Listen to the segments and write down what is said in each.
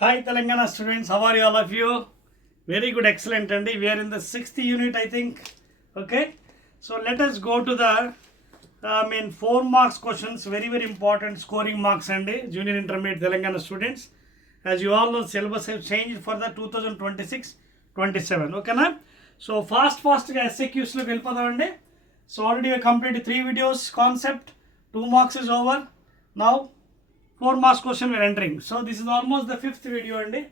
Hi Telangana students, how are you all of you? Very good, excellent, and we are in the 6th unit, I think. Okay, so let us go to the 4 marks questions, very important scoring marks and junior intermediate Telangana students. As you all know, syllabus have changed for the 2026-27. Okay na? So fast SAQS look helpadavandi. So already we completed 3 videos concept, 2 marks is over. Now 4 marks question we are entering. So this is almost the 5th video and this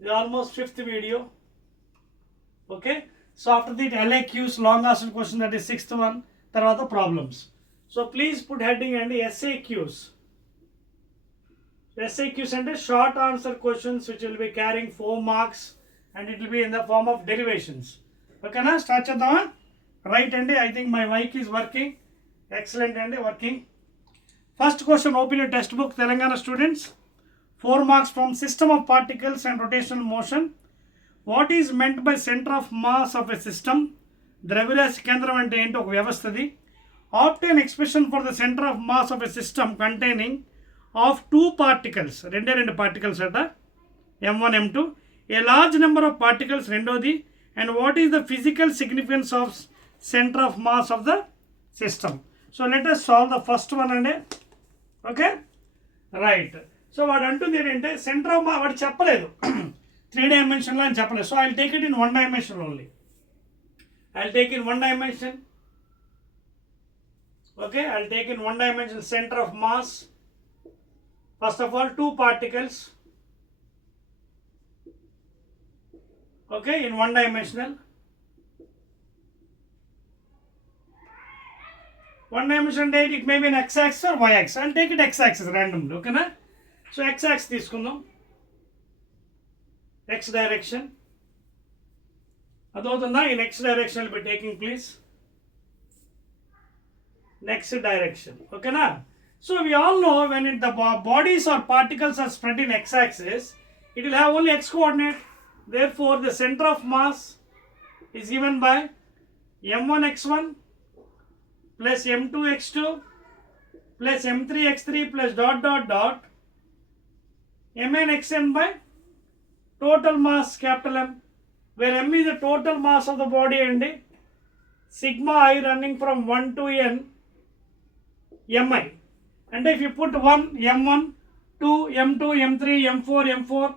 is almost 5th video. Okay. So after that LAQs, long answer question, that is 6th one. Tarvata problems. So please put heading and SAQs. SAQs and short answer questions which will be carrying 4 marks and it will be in the form of derivations. Okay na? Start chadama. Right and I think my mic is working. Excellent and working. First question, open your textbook, Telangana students. 4 marks from system of particles and rotational motion. What is meant by center of mass of a system? Dravirashi Kendram ante enti oka vyavasthadi. Obtain expression for the center of mass of a system containing of 2 particles. Rendu particles ata. M1, M2. A large number of particles rendodi. And what is the physical significance of center of mass of the system? So let us solve the first one and okay, right. So what antundi ante center of mass vaadu cheppaledu 3 dimension lo ani cheppaledu. So I will take it in 1 dimension only. I will take in 1 dimension. Okay, I will take in 1 dimension center of mass. First of all, 2 particles. Okay, in 1 dimensional. 1 dimension date, it may be an x-axis or y-axis. I'll take it x-axis randomly, okay na? So x-axis తీసుకుందాం. X direction. అదవుతుందా? In x direction will be taking place. Next direction, okay na? So we all know when the bodies or particles are spread in x-axis, it will have only x coordinate. Therefore, the center of mass is given by m1x1 plus m2x2 plus m3x3 plus dot mnxn by total mass capital M, where m is the total mass of the body and sigma I running from 1 to n mi. And if you put 1, m1, 2, m2, m3, m4, m4,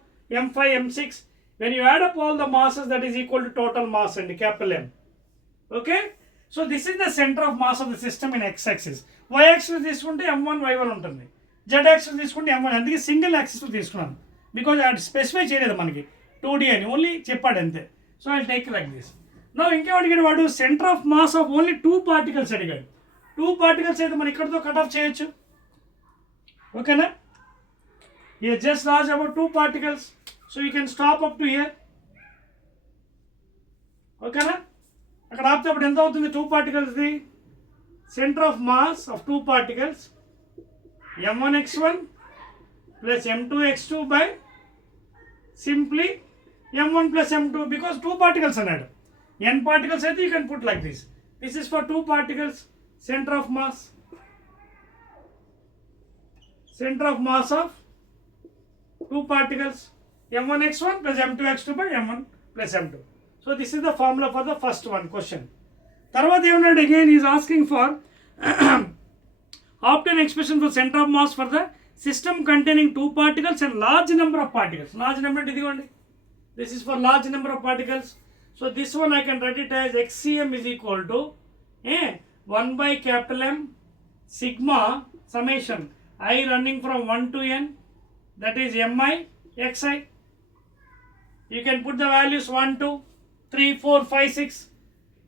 m5, m6, when you add up all the masses, that is equal to total mass and capital M. Okay? So this is the center of mass of the system in x-axis. Y-axis తీసుకుంటే m1 y1 ఉంటుంది. Z-axis తీసుకుంటే m1. అందుకే single axis తీసుకున్నాను. Because అది specify చేయలేదు మనకి 2D అని, only చెప్పాడు అంతే. So I take like this. No ఇంకేం అడిగాడు వాడు? Centre of mass of only 2 particles అడిగాడు. 2 పార్టికల్స్ అయితే మనం ఇక్కడతో కట్ ఆఫ్ చేయొచ్చు. ఓకేనా? He just asked about 2 particles. So you can stop up to here. ఓకేనా? అక్కడ ఆపితే అప్పుడు ఎంత అవుతుంది? 2 పార్టికల్స్ది centre of mass of 2 particles m1x1 plus m2x2 by simply m1 plus m2, because 2 particles అన్నాడు. n particles అయితే you can put like this. This is for 2 particles, center of mass of 2 particles m1x1 plus m2x2 by m1 plus m2. So this is the formula for the first one question. Tarvata ఏమన్నాడు? Again he is asking for obtain expression for center of mass for the system containing 2 particles and large number of particles. Large number ఇదిగోండి. This is for large number of particles. So this one I can write it as xcm is equal to 1 by capital M sigma summation I running from 1 to n, that is mi xi. You can put the values 1, 2, 3, 4, 5, 6.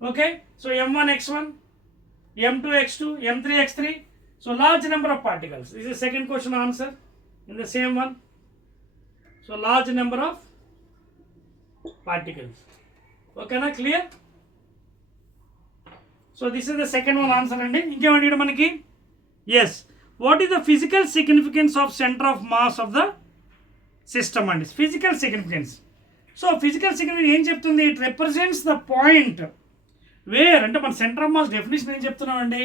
Okay, so m1x1, m2x2, m3x3. So large number of particles. This is the second question answer in the same one. So large number of particles. Okay na? Clear? So this is the second one answer andi. ఇంకేం అడిగాడు మనకి? Yes. What is the physical significance of center of mass of the system and physical significance? So physical significance ఏం చెప్తుంది? It represents the point where, అంటే మన centre of mass definition ఏం చెప్తున్నామండి?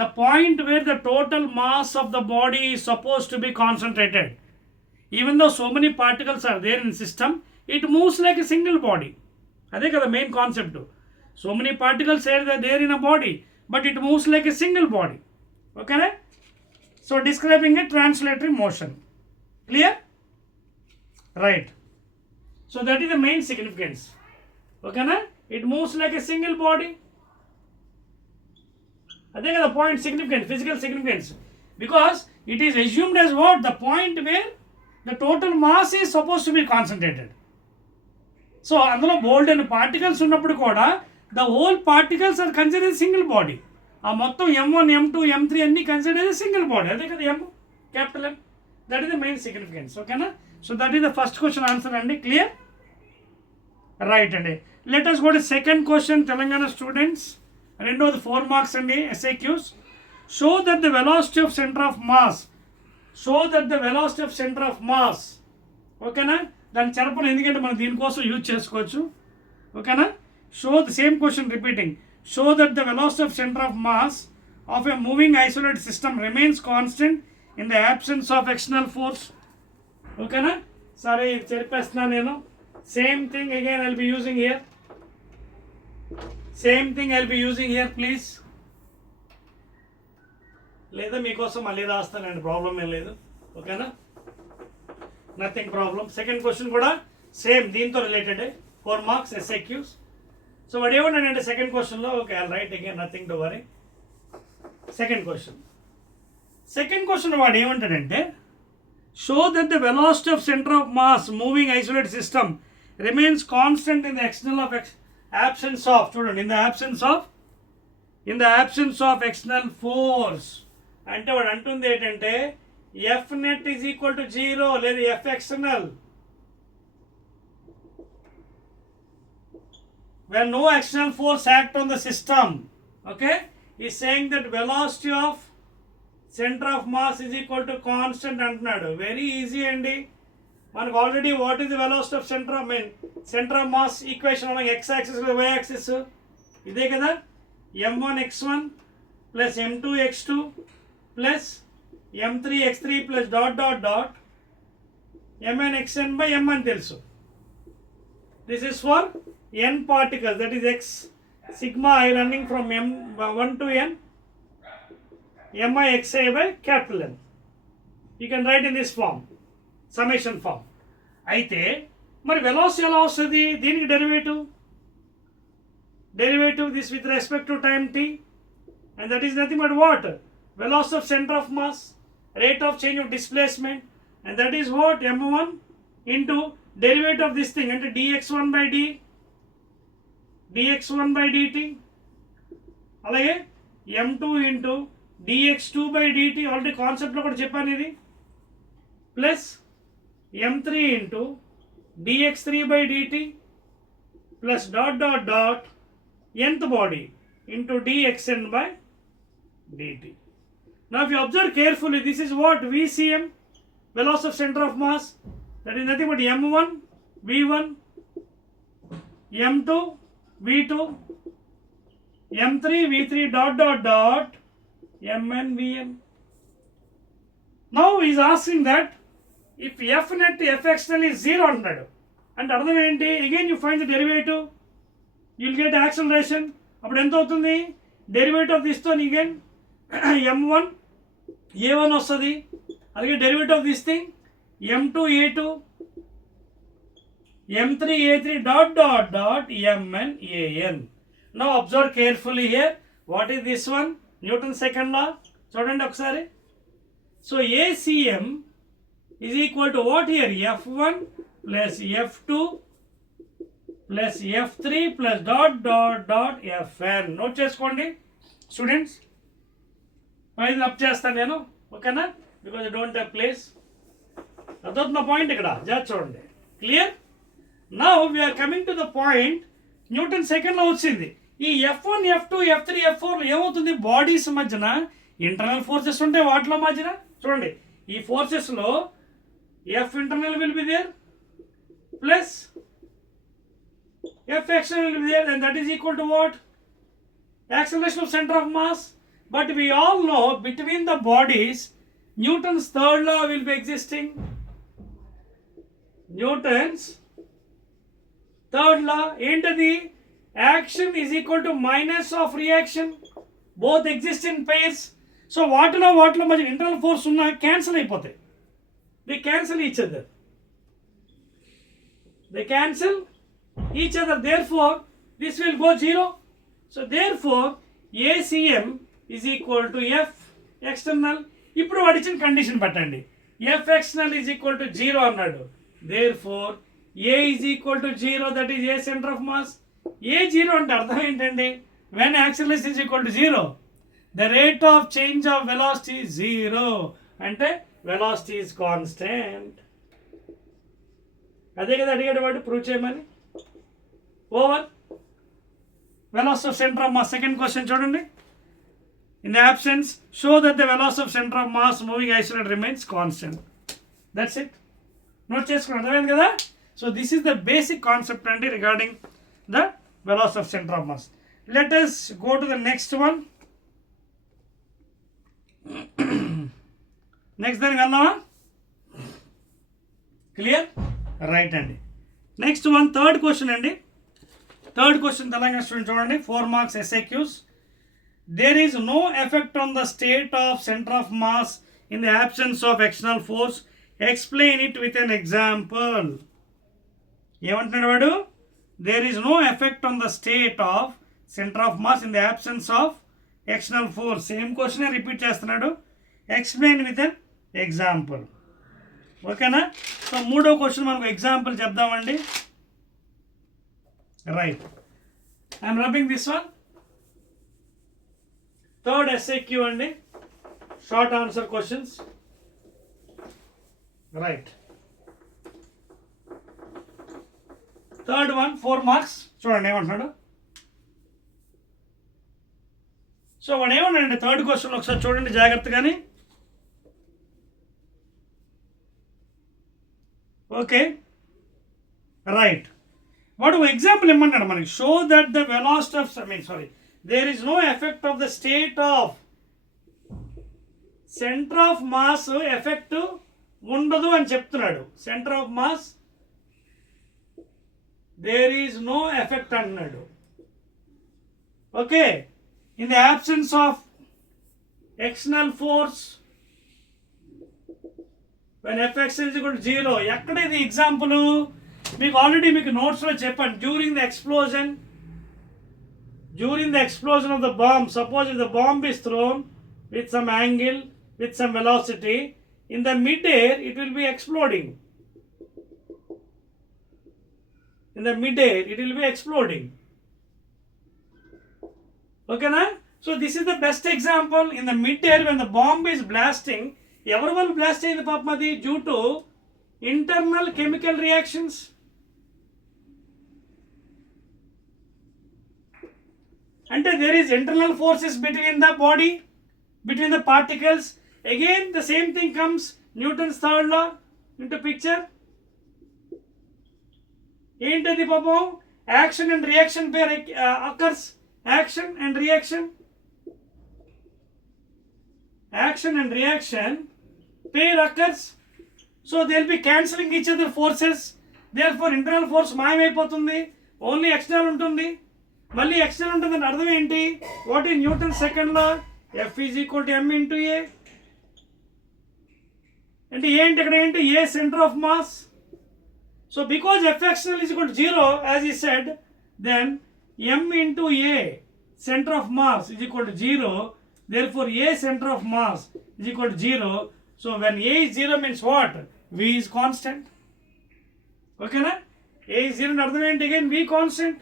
The point where the total mass of the body is supposed to be concentrated. even though so many particles are there in system, it moves like a single body. Ade kada main concept. So many particles are there in a body, but it moves like a single body. Okay, right? So describing a translatory motion. Clear? Right. So that is the main significance. Okay, na? It moves like a single body. I think the point significance, physical significance. Because it is assumed as what? The point where the total mass is supposed to be concentrated. So, అందులో బోల్డ్ and particles ఉన్నప్పుడు కూడా the whole particles are considered as single body. ఆ మొత్తం M1, M2, M3 అన్ని considered as single body. అదే కదా M, capital M. That is the main significance. Okay, so that is the first question answer అండి. Clear? Right అండి. Let us go to second question, Telangana students. రెండోది 4 marks అండి, SAQs. Show that the velocity of center of mass. Show that the velocity of center of mass. ఓకేనా, దాన్ని చెరపను ఎందుకంటే మనం దీనికోసం యూజ్ చేసుకోవచ్చు. ఓకేనా, show the same question repeating. Show that the velocity of center of mass of a moving isolated system remains constant in the absence of external force. ఓకేనా, సరే ఇది చెరిపేస్తున్నా నేను. Same thing again I'll be using here. Same thing I'll be using here, please. లేదా మీకోసం మళ్ళీ రాస్తానండి, ప్రాబ్లం ఏం లేదు. ఓకేనా, నథింగ్ ప్రాబ్లం. సెకండ్ క్వశ్చన్ కూడా సేమ్ దీంతో రిలేటెడ్, 4 marks SAQs. సో వాడు ఏమన్నాడంటే సెకండ్ క్వశ్చన్లో, okay I right again, nothing to worry. Second question వాడు ఏమంటాడంటే, show that the velocity of centre of mass moving isolated system remains constant in the external of absence of, చూడండి, in the absence of external force. అంటే వాడు అంటుంది ఏంటంటే F net is equal to 0 లేదా F external when no external force act on the system. Okay, is saying that velocity of center of mass is equal to constant అంటున్నాడు. Very easy అండి. మనకు already what is the velocity of centre of mass equation మనం x axis y axis ఇదే కదా, m1 x1 plus m2 x2 plus m3 x3 plus dot dot dot mn xn by m అని తెలుసు. This is for n particles, that is x sigma I running from m1 to n mi xi by capital N. You can write in this form, summation form. అయితే మరి వెలాసిటీ ఎలా వస్తుంది? దీనికి derivative this with respect to time t, and that is nothing but what? Velocity of center of mass, rate of change of displacement, and that is what? m1 into derivative of this thing, అంటే dx1 by dt, అలాగే m2 into dx2 by dt, already కాన్సెప్ట్లో కూడా చెప్పాను ఇది, plus m3 into dx3 by dt plus dot dot dot nth body into dxn by dt. Now if you observe carefully, this is what? VCM, velocity of center of mass, that is nothing but m1 v1 m2 v2 m3 v3 dot dot dot mn vm. Now he is asking that if f net f external is 0 అంటున్నాడు, అంటే అర్థం ఏంటి? Again you find the derivative, you will get acceleration. అప్పుడు ఎంత అవుతుంది? Derivative of దిస్తో again m1 a1 వస్తుంది, అలాగే derivative of this thing m2 a2 m3 a3 dot dot dot mn an. Now observe carefully here, what is this one? Newton's second law. చూడండి ఒకసారి. So ACM is equal to what here? F1 plus F2 plus F3 plus dot dot dot Fn. Note చేసుకోండి students, ప్రైజ్ up చేస్తాను నేను, ఓకేనా, because I don't have place. అదొక point ఇక్కడ జాగ్రత్త చూడండి. Clear? Now we're coming to the point. Newton సెకండ్లో వచ్చింది. ఈ F1 F2 F3 F4 ఏమవుతుంది? బాడీస్ మధ్యన ఇంటర్నల్ ఫోర్సెస్ ఉంటాయి, వాటిలో మధ్యన చూడండి ఈ ఫోర్సెస్లో F internal will be there plus F external will be there, and that is equal to what? Acceleration of center of mass. But we all know between the bodies Newton's third law will be existing. Newton's third law ఏంటది? Action is equal to minus of reaction, both exist in pairs. So వాటిలో మధ్య internal force ఉన్న cancel అయిపోతాయి. They cancel each other, therefore this will go 0. So therefore ACM is equal to F external. ఇప్పుడు వాడు ఇచ్చిన కండిషన్ పెట్టండి, F external is equal to 0 అన్నాడు. therefore A is equal to 0, that is A center of mass. A 0 అంటే అర్థం ఏంటండి? when acceleration is equal to 0, the rate of change of velocity is 0, అంటే velocity is constant. అదే కదా అడిగాడు వాడు, ప్రూవ్ చేయమని. Over velocity of center of mass. Second question చూడండి. In the absence, show that the velocity of center of mass moving isolated remains constant. That's it. Note చేసుకోండి, అర్థమైంది కదా. So this is the basic concept అండి regarding the velocity of center of mass. Let us go to the next one. Next దానికి వెళ్దామా? Clear? Right అండి. Next one third question అండి. Third question Telangana స్టూడెంట్ చూడండి, 4 marks SAQs. There is no effect on the state of center of mass in the absence of external force. Explain it with an example. ఏమంటున్నాడు వాడు? There is no effect on the state of center of mass in the absence of external force. Same question repeat చేస్తున్నాడు. Explain with an example. ఓకేనా? So మూడో question మనకు example చెప్దామండి. Right, I'm rubbing this one. Third SAQ అండి, short answer questions. Right, third one 4 marks. చూడండి ఏమంటున్నాడు. సో వాడు ఏమన్నాడండి థర్డ్ క్వశ్చన్ ఒకసారి చూడండి జాగ్రత్తగాని. Okay, right. వాడు ఎగ్జాంపుల్ ఇమ్మన్నాడు మనకి. Show that the velocity of there is no effect of the state of centre of mass effect ఉండదు అని చెప్తున్నాడు. Centre of mass there is no effect అన్నాడు. Okay, in the absence of external force when Fx is equal to 0. ఎక్కడ ఇది ఎగ్జాంపుల్? మీకు ఆల్రెడీ మీకు నోట్స్లో చెప్పాను. During the explosion of the bomb, suppose if the bomb is thrown with some angle, with some velocity, in the mid-air it will be exploding. ఓకేనా? So this is the best example. In the mid-air when the bomb is blasting, ఎవరి వల్ల బ్లాస్ట్ అయింది పాపం? అది due to internal chemical reactions. అంటే there is internal forces between the body, between the particles. Again the same thing comes, Newton's third law into picture. ఏంటది పాపం? Action and reaction pair occurs. Action and reaction pair occurs. So they will be cancelling each other forces. Therefore internal force మాయమైపోతుంది, only external ఉంటుంది. మళ్ళీ external ఉంటుందని అర్థం ఏంటి? What is Newton second law? F is equal to m into A. అంటే ఏంటి ఇక్కడ? ఏంటి? A center of mass. So because F external is equal to 0 as he said, then m into A center of mass is equal to 0. Therefore A center of mass is equal to 0. So when A is 0 means what? V is constant. Okay na? A is 0 and అర్థం ఏంటి? Again V constant.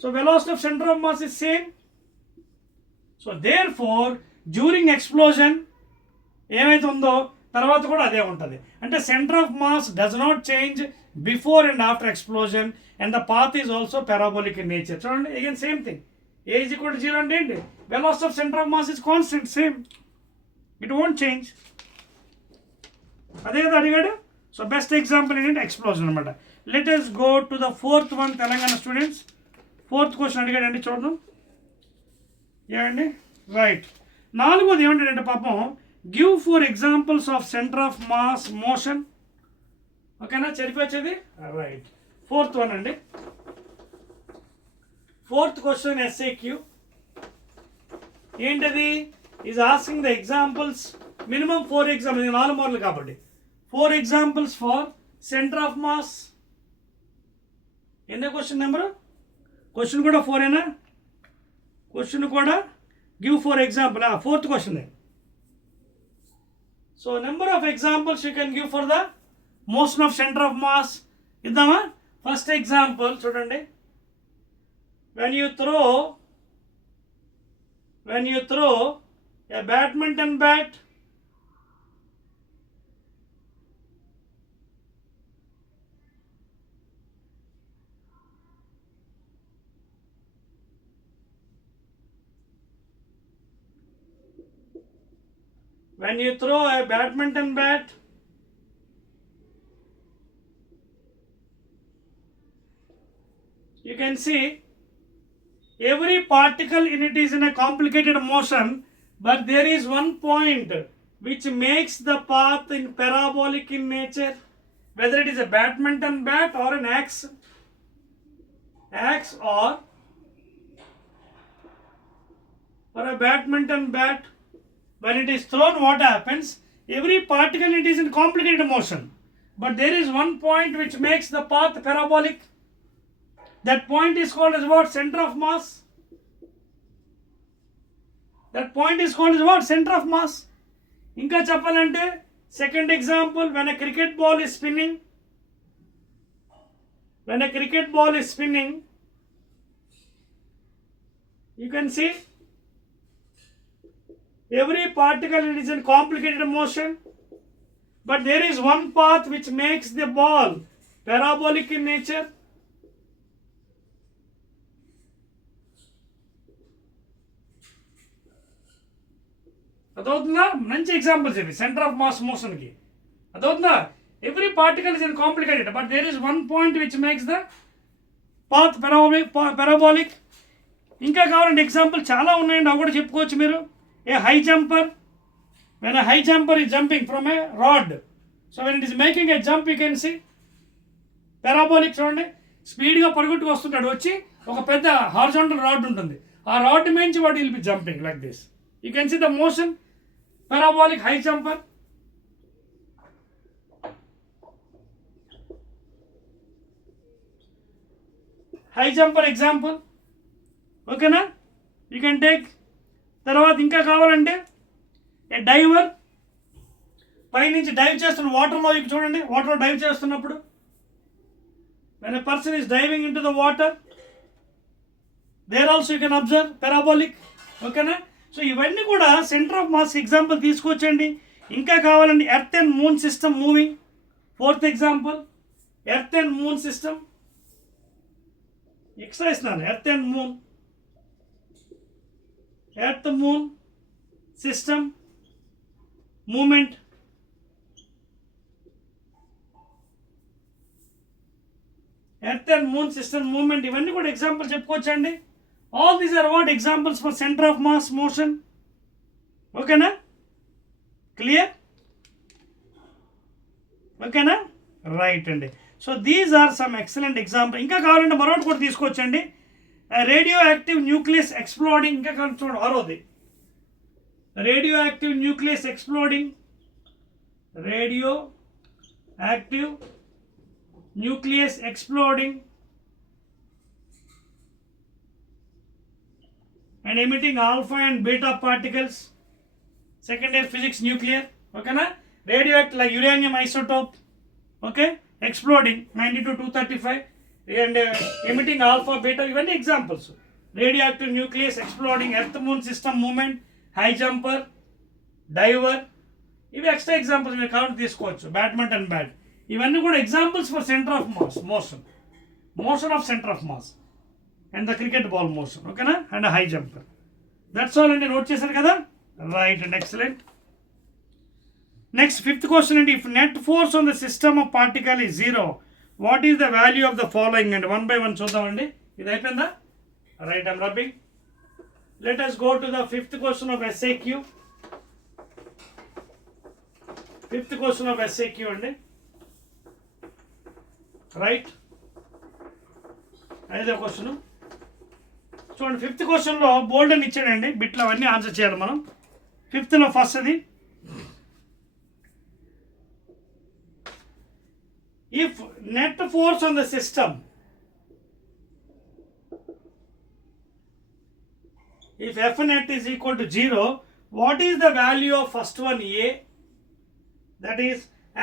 So velocity of center of mass is same. So therefore during explosion ఏమైతే ఉందో తర్వాత కూడా అదే ఉంటుంది. అంటే centre of mass does not change before and after explosion and the path is also parabolic in nature. చూడండి again same thing. A is equal to 0 అంటే ఏంటి? Velocity of centre of mass is constant, same, it won't change. అదే కదా అడిగాడు. So best example ఏంటంటే explosion అనమాట. Let us go to the fourth one Telangana students. Fourth question అడిగాడండి, చూద్దాం ఏమండి. రైట్, నాలుగోది ఏమంటాడంటే పాపం, give 4 examples of center of mass motion ఓకేనా, చెరిపొచ్చేది. రైట్. ఫోర్త్ వన్ అండి. ఫోర్త్ క్వశ్చన్ SAQ ఏంటది? Is asking the examples, minimum 4 examples, ఇది 4 మార్కులు కాబట్టి 4 examples for centre of mass. ఎన్నో క్వశ్చన్ నెంబరు? క్వశ్చన్ కూడా 4ఏనా? క్వశ్చన్ కూడా give 4 example. Fourth question. So number of examples you can give for the motion of centre of mass. ఇద్దామా? First example చూడండి. when you throw a badminton bat you can see every particle in it is in a complicated motion, but there is one point which makes the path in parabolic in nature, whether it is a badminton bat or an axe or a badminton bat. When it is thrown, what happens? Every particle it is in complicated motion, but there is one point which makes the path parabolic. That point is called as what? Center of mass. That point is called as what? Center of mass. Inka cheppalante, second example, when a cricket ball is spinning, you can see every particle is in complicated motion, but there is one path which makes the ball parabolic in nature. అదవుతుందా? మంచి examples ఇవి centre of mass మోషన్కి. అదవుతుందా? Every particle is in complicated, but there is one point which makes the path parabolic. ఇంకా కావాలంటే example చాలా ఉన్నాయండి, అవి కూడా చెప్పుకోవచ్చు మీరు. A high jumper, when high jumper is jumping from a rod, so when it is making a jump you can see parabolic. చూడండి, స్పీడ్గా పరుగుట్టుకు వస్తుంటాడు, వచ్చి ఒక పెద్ద హారిజాంటల్ రాడ్ ఉంటుంది, ఆ రాడ్ మించి వాడు will be jumping like this. You can see the motion, parabolic high jumper. High jumper example. Okay na? You can take. తర్వాత ఇంకా కావాలంటే ఏ డైవర్ పైనుంచి డైవ్ చేస్తున్న వాటర్లో, చూడండి వాటర్లో డైవ్ చేస్తున్నప్పుడు when a person is diving into the water, there also you can observe parabolic. Okay na? So ఇవన్నీ కూడా సెంటర్ ఆఫ్ మాస్ ఎగ్జాంపుల్ తీసుకొచ్చండి. ఇంకా కావాలండి earth and moon system moving. Fourth example earth and moon system. Extra ఇస్తున్నాను. Earth and moon system moment. Earth and moon system moment, ఇవన్నీ కూడా example చెప్పుకోవచ్చండి. All these are what? Examples for center of mass motion. Okay na? Clear? Okay na? Right అండి. So these are some excellent examples. ఇంకా కావాలంటే మరొకటి కూడా తీసుకోవచ్చండి. Radio active nucleus exploding. ఇంకా కావాలి చూడండి, ఆరోది radio active nucleus exploding. Radio active nucleus exploding and emitting alpha and beta particles. Second year physics nuclear. Okay na? Radioactive like uranium isotope. Okay? Exploding 90 to 235 and emitting alpha beta. Even examples. Radioactive nucleus exploding, earth moon system movement, high jumper, diver. ఇవి extra examples మీరు కావాలంటే తీసుకోవచ్చు. Badminton bat, ఇవన్నీ కూడా examples for centre of mass motion of centre of mass and the cricket ball motion. Okay na? And a high jumper. That's all and note chesaru kada. Right and excellent. Next, fifth question, and if net force on the system of particle is 0, what is the value of the following? And one by one చూద్దామండి. ఇది అయిపోయిందా? Right, I'm rubbing. Let us go to the fifth question of SAQ. Fifth question of SAQ అండి. రైట్. అదే క్వశ్చన్ చూడండి. 5th క్వశ్చన్లో బోల్డ్ అని ఇచ్చాడండి, బిట్లో అవన్నీ ఆన్సర్ చేయాలి మనం. 5thలో ఫస్ట్ది, if net force on the system, if F net is equal to 0, what is the value of first one A? That is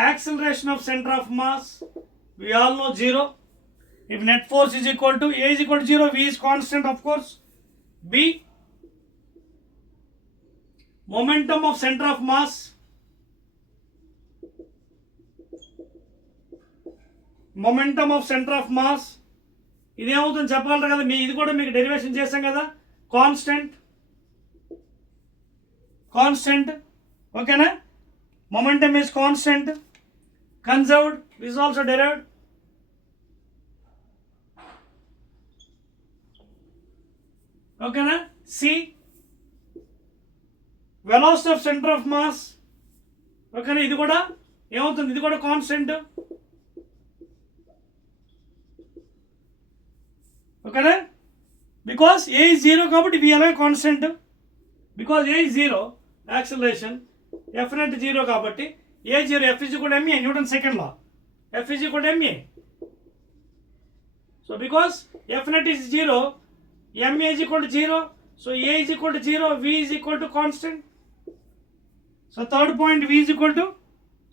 acceleration of center of mass. We all know 0. If net force is equal to A is equal to 0, V is constant of course. B, momentum of center of mass. Momentum of center of mass. ఇదేమవుతుంది చెప్పగలరు కదా, ఇది కూడా మీకు డెరివేషన్ చేస్తాం కదా. Constant ఓకేనా. Momentum is constant, conserved, is also derived. ఓకేనా. C, velocity of centre of mass. ఓకేనా, ఇది కూడా ఏమవుతుంది, ఇది కూడా కాన్స్టెంట్. ఓకేనా, బికాస్ ఏ ఇస్ 0 కాబట్టి వి అలాగే constant. Because a is 0 acceleration, F net 0 కాబట్టి a 0, F is equal to m a, Newton second law, F is equal to m a. So because F net is 0, m a is equal to 0, so a is equal to 0, v is equal to constant. So third point, v is equal to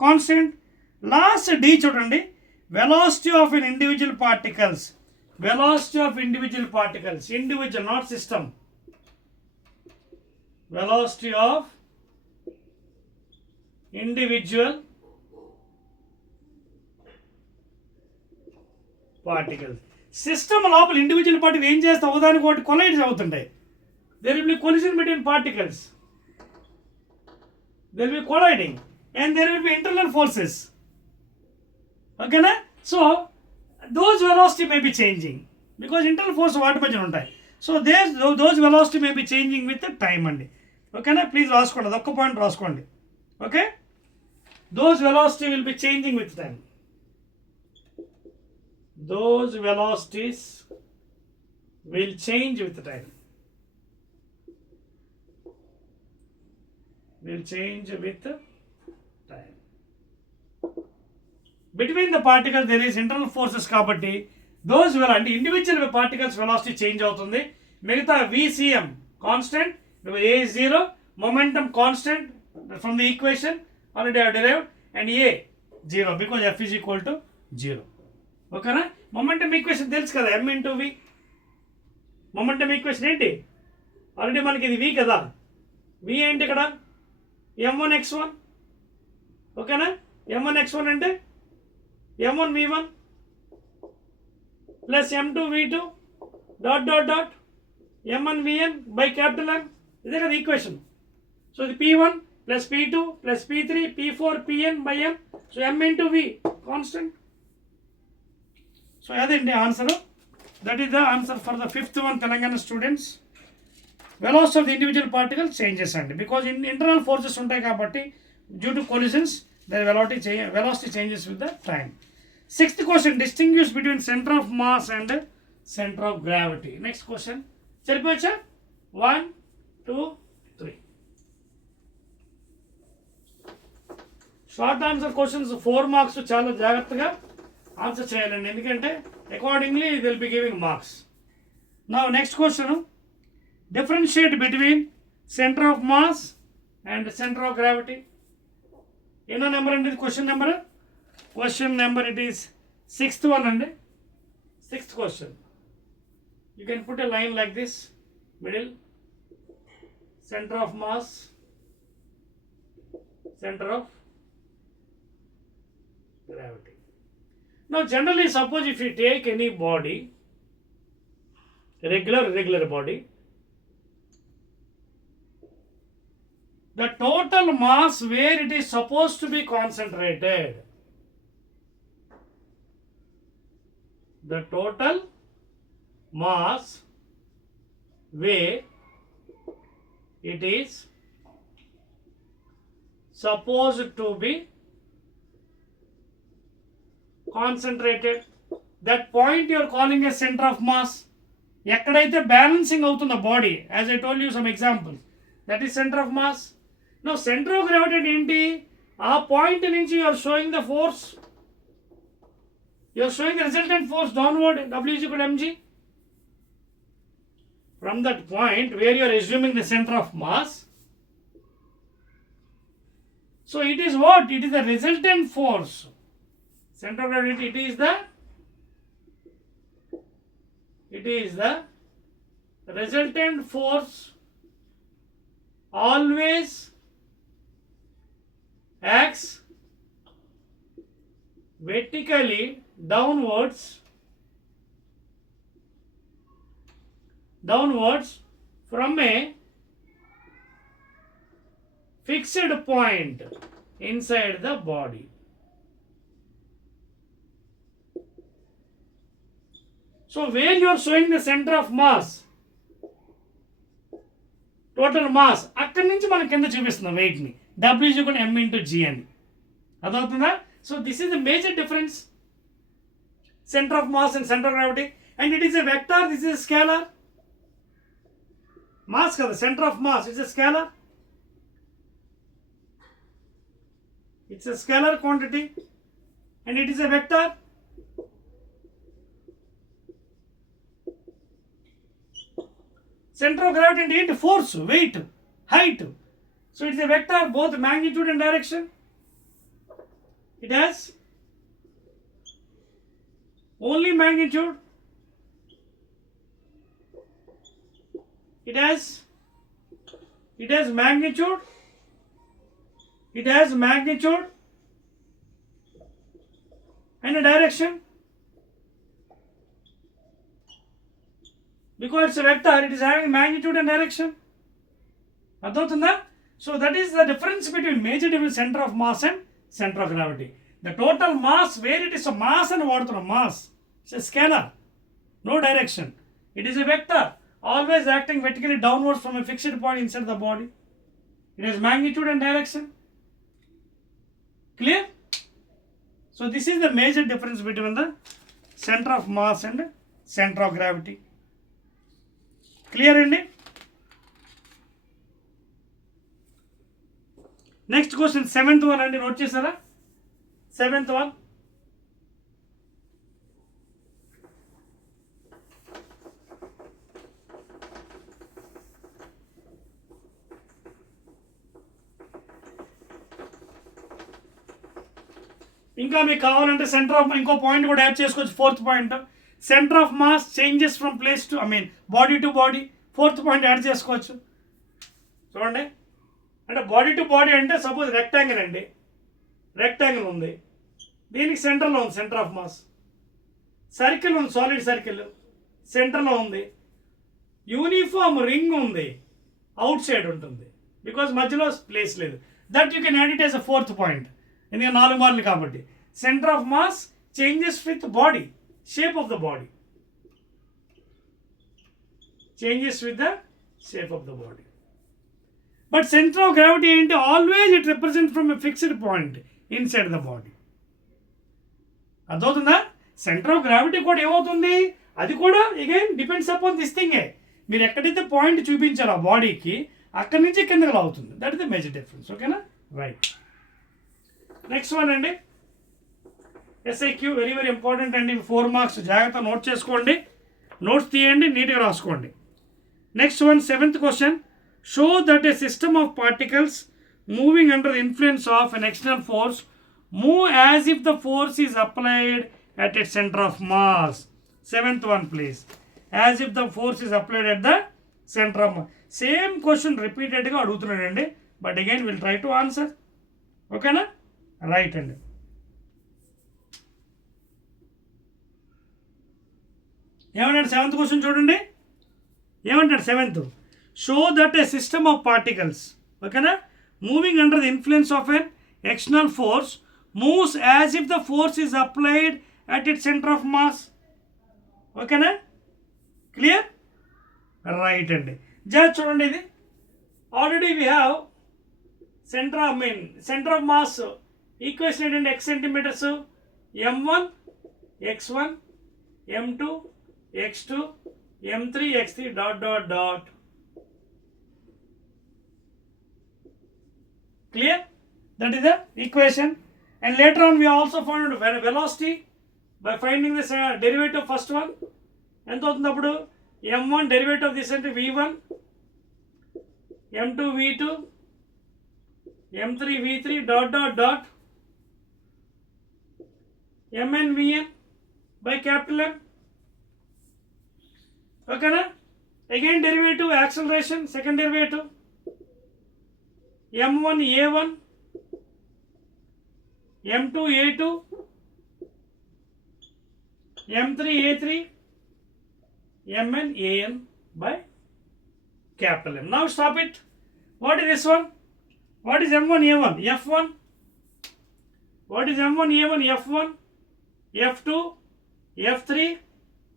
constant. Last D చూడండి, velocity of an individual particles. Velocity of individual particles, individual not system. Velocity of individual particles. System లోపల individual particle ఏం చేస్తే ఒకదానికి ఒకటి కొలైడ్ అవుతుంటాయి. There will be collision between particles. There will be colliding and there will be internal forces. Okay na? So those velocity may be changing because internal force వాటి మధ్యన ఉంటాయి. So those velocity may be changing with the time అండి. ఓకేనా, ప్లీజ్ రాసుకోండి, అదొక్క పాయింట్ రాసుకోండి. Okay, those velocity will be changing with time. Those velocities will change with time. Will change with time. Between the particles there is internal forces కాబట్టి those అంటే individual particles velocity change అవుతుంది. మిగతా VCM constant, A is 0, momentum constant from the equation already I have derived, and A 0 because F is equal to 0. ఓకేనా. Momentum equation తెలుసు కదా, M into V. Momentum equation ఏంటి, ఆల్రెడీ మనకి ఇది V కదా. V ఏంటి ఇక్కడ, M1x1. ఓకేనా, M1x1 అంటే M1 V1 plus M2 V2 dot dot dot M1 Vn by capital M. ఇదే కదా ఈక్వేషన్. సో ఇది P1 plus P2 plus P3 P4 Pn by M. సో M into V constant. So అదండి answer. That is the answer for the 5th one Telangana students. Velocity of the individual particle changes అండి, because internal forces ఉంటాయి కాబట్టి due to collisions the velocity changes with the time. 6th question, distinguish between center of mass and center of gravity. Next question, సరిపోవచ్చా? 1 2 3 short answer questions 4 మార్క్స్. చాలా జాగ్రత్తగా ఆన్సర్ చేయాలండి, ఎందుకంటే accordingly they will be giving marks. Now next question, differentiate between centre of mass and centre of gravity. ఎన్నో నెంబర్ అండి ఇది question number? Question number it is 6th one అండి. 6th question. You can put a line like this, middle, center of mass, center of gravity. Now generally suppose if you take any body, regular body, the total mass where it is supposed to be concentrated, the total mass where it is supposed to be concentrated. that point you are calling as center of mass. ఎక్కడైతే balancing అవుతుందో body, as I told you some example, that is centre of mass. No centre of gravity ఏంటి? ఆ point నుంచి you're showing the force, you're showing the resultant force downward, W is equal to mg. From that point where you are assuming the center of mass, so it is what? It is the resultant force. Center of gravity, it is the resultant force always acts vertically downwards from a fixed point inside the body. So where you are showing the center of mass, total mass, అక్కడి నుంచి మనం కింద చూపిస్తున్నాం వెయిట్ ని, W is equal to m into g అని. అదవుతుందా? So this is the major difference, center of mass and center of gravity. And it is a vector, this is a scalar. Mass kada, center of mass is a scalar. It's a scalar quantity and it is a vector. Center of gravity and ఏంటి? Force, weight, height. So it is a vector, both magnitude and direction. It has only magnitude. It has magnitude. It has magnitude and a direction. Because it's a vector, it is having magnitude and direction. అర్థమవుతుందా? So that is the difference between major difference center of mass and center of gravity. The total mass, where it is a mass and వాడుతున్నాం, mass, it's a scalar, no direction. It is a vector, always acting vertically downwards from a fixed point inside the body. It has magnitude and direction. Clear? So this is the major difference between the center of mass and center of gravity. Clear అండి? Next question 7th one అండి, నోట్ చేశారా? 7th one, ఇంకా మీకు కావాలంటే centre of, ఇంకో పాయింట్ కూడా యాడ్ చేసుకోవచ్చు. 4th point, centre of mass changes from place to body to body. 4th point add చేసుకోవచ్చు. చూడండి, అంటే బాడీ టు బాడీ అంటే సపోజ్ రెక్టాంగిల్ అండి, రెక్టాంగిల్ ఉంది, దీనికి సెంటర్లో ఉంది సెంటర్ ఆఫ్ మాస్. సర్కిల్ ఉంది, సాలిడ్ సర్కిల్ సెంటర్లో ఉంది. యూనిఫామ్ రింగ్ ఉంది, అవుట్ సైడ్ ఉంటుంది, బికాజ్ మధ్యలో ప్లేస్ లేదు. That you can add it as a 4th point, ఎందుకంటే 4 మార్లు కాబట్టి. Centre of mass changes with body, shape of the body, changes with the shape of the body. But center of gravity ఏంటి? Always it represents from a fixed point inside the body. అర్థమవుతుందా? Centre of gravity కూడా ఏమవుతుంది, అది కూడా again depends upon this థింగే. మీరు ఎక్కడైతే పాయింట్ చూపించారో ఆ బాడీకి, అక్కడి నుంచి కిందకి లాగుతుంది. That is the major difference. ఓకేనా? రైట్. నెక్స్ట్ వన్ అండి, SAQ, వెరీ వెరీ ఇంపార్టెంట్ అండి. 4 మార్క్స్, జాగ్రత్త నోట్ చేసుకోండి, నోట్స్ తీయండి, నీట్గా రాసుకోండి. Next one, 7th question, show that a system of particles moving under the influence of an external force move as if the force is applied at it centre of mass. 7th one please. As if the force is applied at the centre of mass. Same question రిపీటెడ్గా అడుగుతున్నాడండి, but again will try to answer. ఓకేనా? Right అండి. ఏమంటాడు 7th question చూడండి, ఏమంటాడు 7th, show that a system of particles, ఓకేనా, moving under the influence of an external force moves as if the force is applied at it centre of mass. ఓకేనా? Clear? Right అండి. Just చూడండి, ఇది already we have centre of mass equation ఏంటంటే x centimetres, m1 x1 m2, x2, m3, x3 dot dot dot. Clear? That is the equation. And later on we also found velocity by finding this derivative of first one. And m1 derivative of this into v1, m2 v2, m3 v3 dot dot dot, mn vn by capital M. Okay na? Again derivative acceleration, second derivative, m1 a1, m2 a2, m3 a3, mn an by capital M. Now stop it. What is this one? What is m1 a1? f1. What is m1 a1? f1, f2, f3,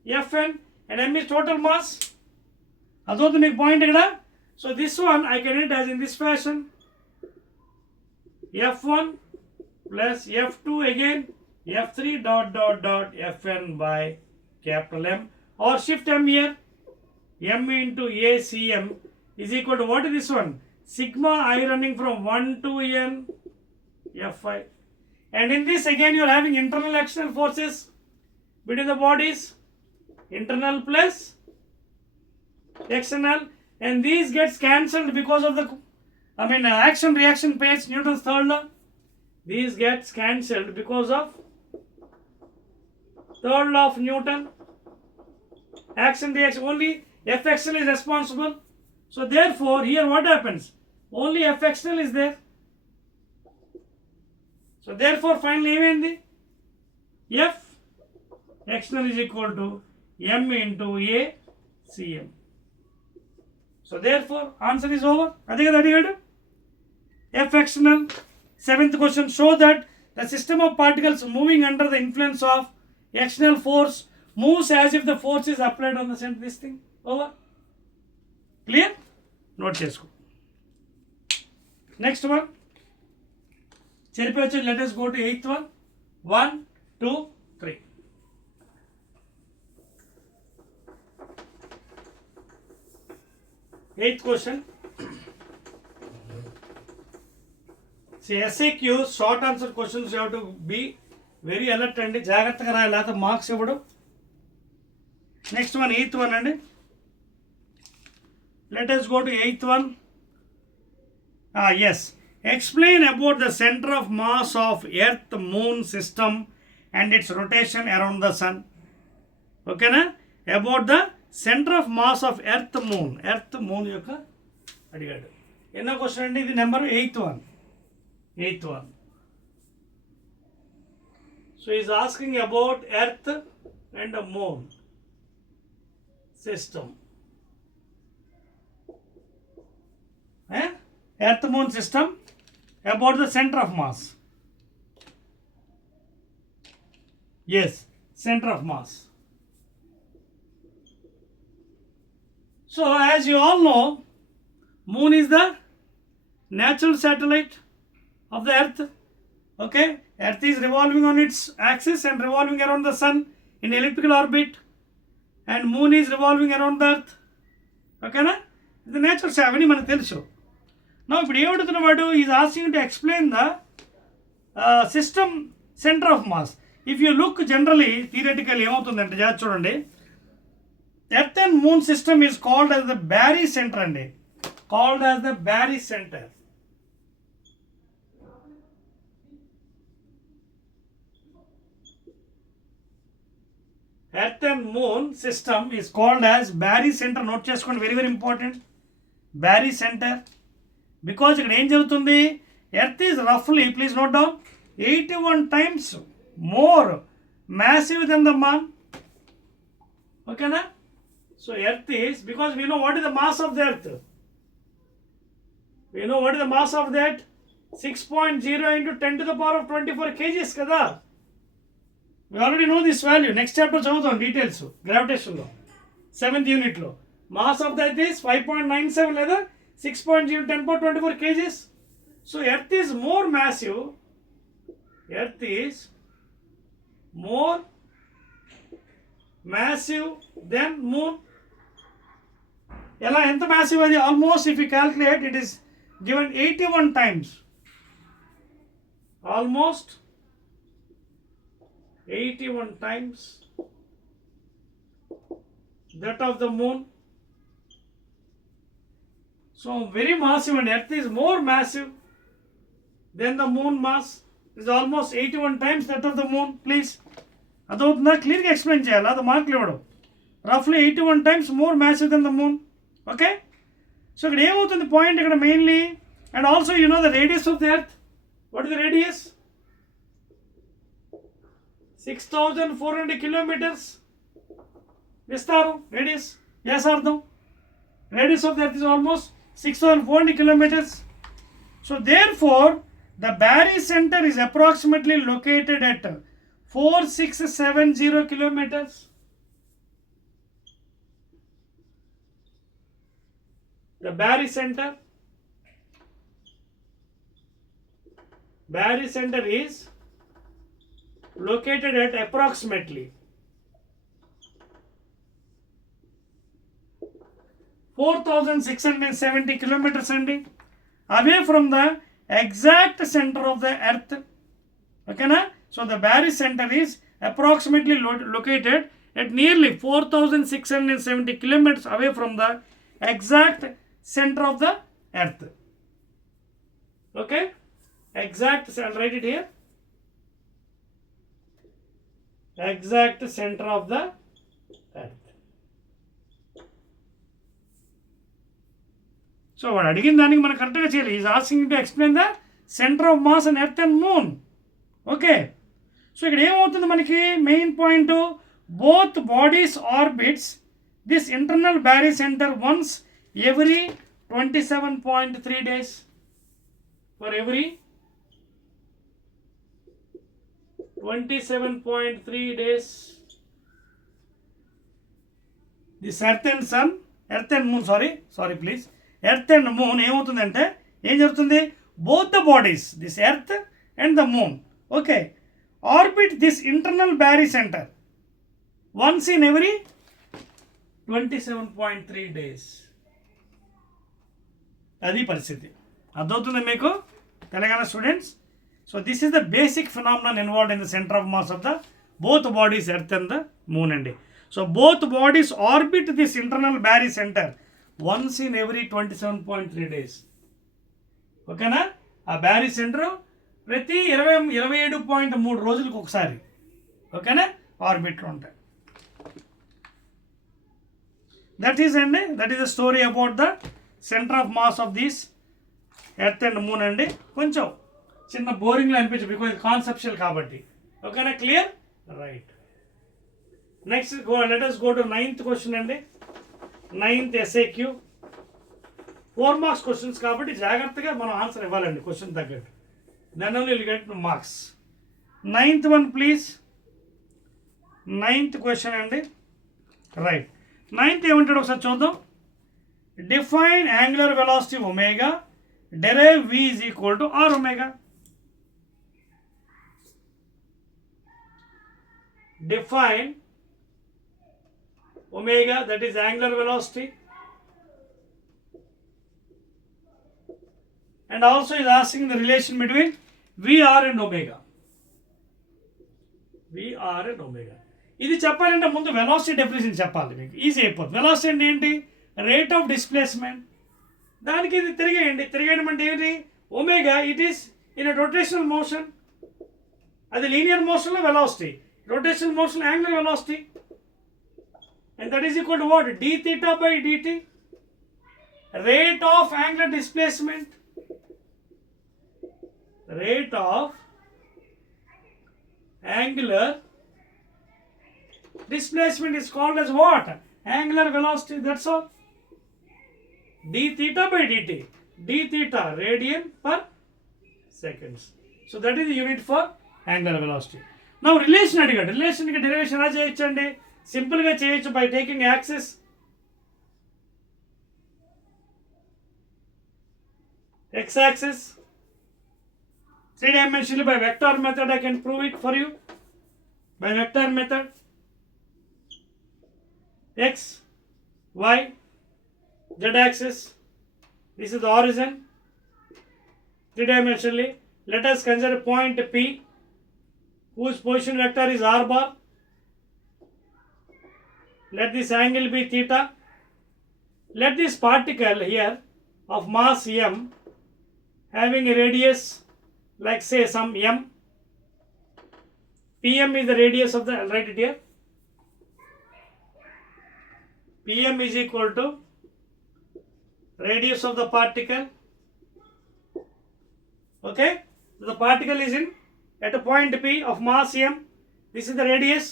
fn, and m is total mass. That's the point here. So this one I can write as in this fashion: f1 plus f2 again f3 dot dot dot fn by capital M, or shift m here, m into acm is equal to, what is this one? Sigma I running from 1 to n f5. And in this again you are having internal external forces between the bodies, internal plus external, and these gets cancelled because of the action reaction pairs, Newton's third law. These gets cancelled because of third law of Newton. Action reaction, only F external is responsible. So therefore here what happens? Only F external is there. So therefore finally F external is equal to m into a cm. So therefore answer is over. F external. Seventh question: show that the system of particles moving under the influence of external force moves as if the force is applied on the center. This thing over. Clear? Note chesko. Next one. Let us go to 8th one. 1, 2, 3. Eighth question. See, SAQS, short answer questions, you have to be very alert and జాగ్రత్తగా రాయాలి, లేకపోతే మార్క్స్ ఇవ్వడు. Next one, 8th one అండి. Let us go to 8th one. Yes. Explain about the center of mass of Earth Moon system and its rotation around the sun. Okay na? About the center of mass of Earth Moon. Earth Moon యొక్క అడిగాడు. ఎన్నో క్వశ్చన్ అండి ఇది? Number 8th one. 8th one. So he is asking about Earth and the Moon system. Earth Moon system, about the center of mass. Yes, center of mass. So as you all know, Moon is the natural satellite of the Earth. Okay, Earth is revolving on its axis and revolving around the sun in elliptical orbit, and Moon is revolving around the Earth. Okay na? The natural satellite manaku telusu. Now ఇప్పుడు ఏమడుగుతున్నవాడు, is asking to explain the system centre of mass. If you look generally theoretical ఏమవుతుందంటే జాగ్రత్త చూడండి, earth and moon system is called as the barycentre అండి, called as the barycentre. Earth and moon system is called as barycentre. Note చేసుకోండి, very very important, barycentre. Because ఇక్కడ ఏం జరుగుతుంది, earth is రఫ్లీ, please note down, 81 times more massive than the man. Okay na? So earth is, because we know what is the mass of the earth. We know what is the mass of that, 6.0 into 10 to the power of 24 kgs kada. We already know this value. Next chapter చదువుతాం details, gravitation లో 7th unit లో. Mass of that is 5.97 లేదా 6.0 10 power 24 kgs. So earth is more massive. Earth is more massive than moon. ఎలా ఎంత massive అది? Almost if you calculate, it is given 81 times. Almost 81 times that of the moon. So very massive, and Earth is more massive than the moon mass. It is almost 81 times that of the moon. Please, అదవుతుందా? క్లియర్గా ఎక్స్ప్లెయిన్ చేయాలి, అది మార్కులు ఇవ్వడం. రఫ్లీ 81 times more massive than the moon. Okay, so ఇక్కడ ఏమవుతుంది point ఇక్కడ mainly, and also you know the radius of the earth. What is the radius? 6400 kilometers. విస్తారం, రేడియస్, వ్యాసార్థం. Radius of the earth is almost 6400 kilometers. So therefore, the barycenter is approximately located at 4670 kilometers. The barycenter is located at approximately 4670 kilometers away from the exact center of the earth. Okay na? So the barycenter is approximately located at nearly 4670 kilometers away from the exact center of the earth. Okay, exact, I'll write it here, exact center of the earth. So వాడు అడిగిన దానికి మనం కరెక్ట్గా చేయాలి. Is asking to explain the centre of mass and earth and moon. Okay, so ఇక్కడ ఏమవుతుంది మనకి main point, both bodies orbits this internal barycenter once every 27.3 days. For every 27.3 days, this earth and moon, sorry please, earth and moon ఏమవుతుందంటే ఏం జరుగుతుంది, both the bodies this earth and the moon, okay, orbit this internal barycenter once in every 27.3 days. అది పరిస్థితి. అర్థమవుతుంది మీకు Telangana students? So this is the basic phenomenon involved in the centre of mass of the both bodies earth and the moon అండి. So both bodies orbit this internal barycenter once in every 27.3 days. ఓకేనా? ఆ barycenter ప్రతి 27.3 రోజులకు ఒకసారి, ఓకేనా, ఆర్బిట్లో ఉంటాయి. That is the story about the centre of mass of this earth and moon అండి. కొంచెం చిన్న బోరింగ్లో అనిపించు, బికాజ్ కాన్సెప్షువల్ కాబట్టి. ఓకేనా, clear? Right. Next let us go to 9th question అండి. 9th SAQ 4 marks క్వశ్చన్స్ కాబట్టి జాగ్రత్తగా మనం ఆన్సర్ ఇవ్వాలండి క్వశ్చన్ తగ్గట్టు. Then only will get marks. 9th one please. 9th question అండి. రైట్. 9th ఏమంటాడు ఒకసారి చూద్దాం. Define angular velocity omega, derive v is equal to r omega. Define omega, that is angular velocity, and also is asking the relation between VR and omega. VR and omega. ఇది చెప్పాలంటే ముందు velocity definition చెప్పాలి మీకు, ఈజీ అయిపోతుంది. Velocity అంటే ఏంటి? Rate of displacement. దానికి ఇది తిరిగేయడం అంటే ఏంటి? Omega, it is in rotational motion. అది లీనియర్ మోషన్లో velocity, rotational motion angular velocity, and that is equal to what? D theta by dt, rate of angular displacement. Rate of angular displacement is called as what? Angular velocity, that's all. D theta by dt, d theta radian per seconds. So that is the unit for angular velocity. Now relation అడిగాడు. రిలేషన్కి డెరివేషన్ ఎలా చేయొచ్చండి? సింపుల్గా చేయొచ్చు by taking axis. X axis 3-dimensionally by vector method. I can prove it for you by vector method. x, y, z axis. This is the origin, three-dimensionally. Let us consider point P, whose position vector is r bar. Let this angle be theta. Let this particle here of mass m having a radius like say some m. Pm is the radius of the, I'll write it here. Pm is equal to radius of the particle. Okay, the particle is in at a point P of mass m. This is the radius,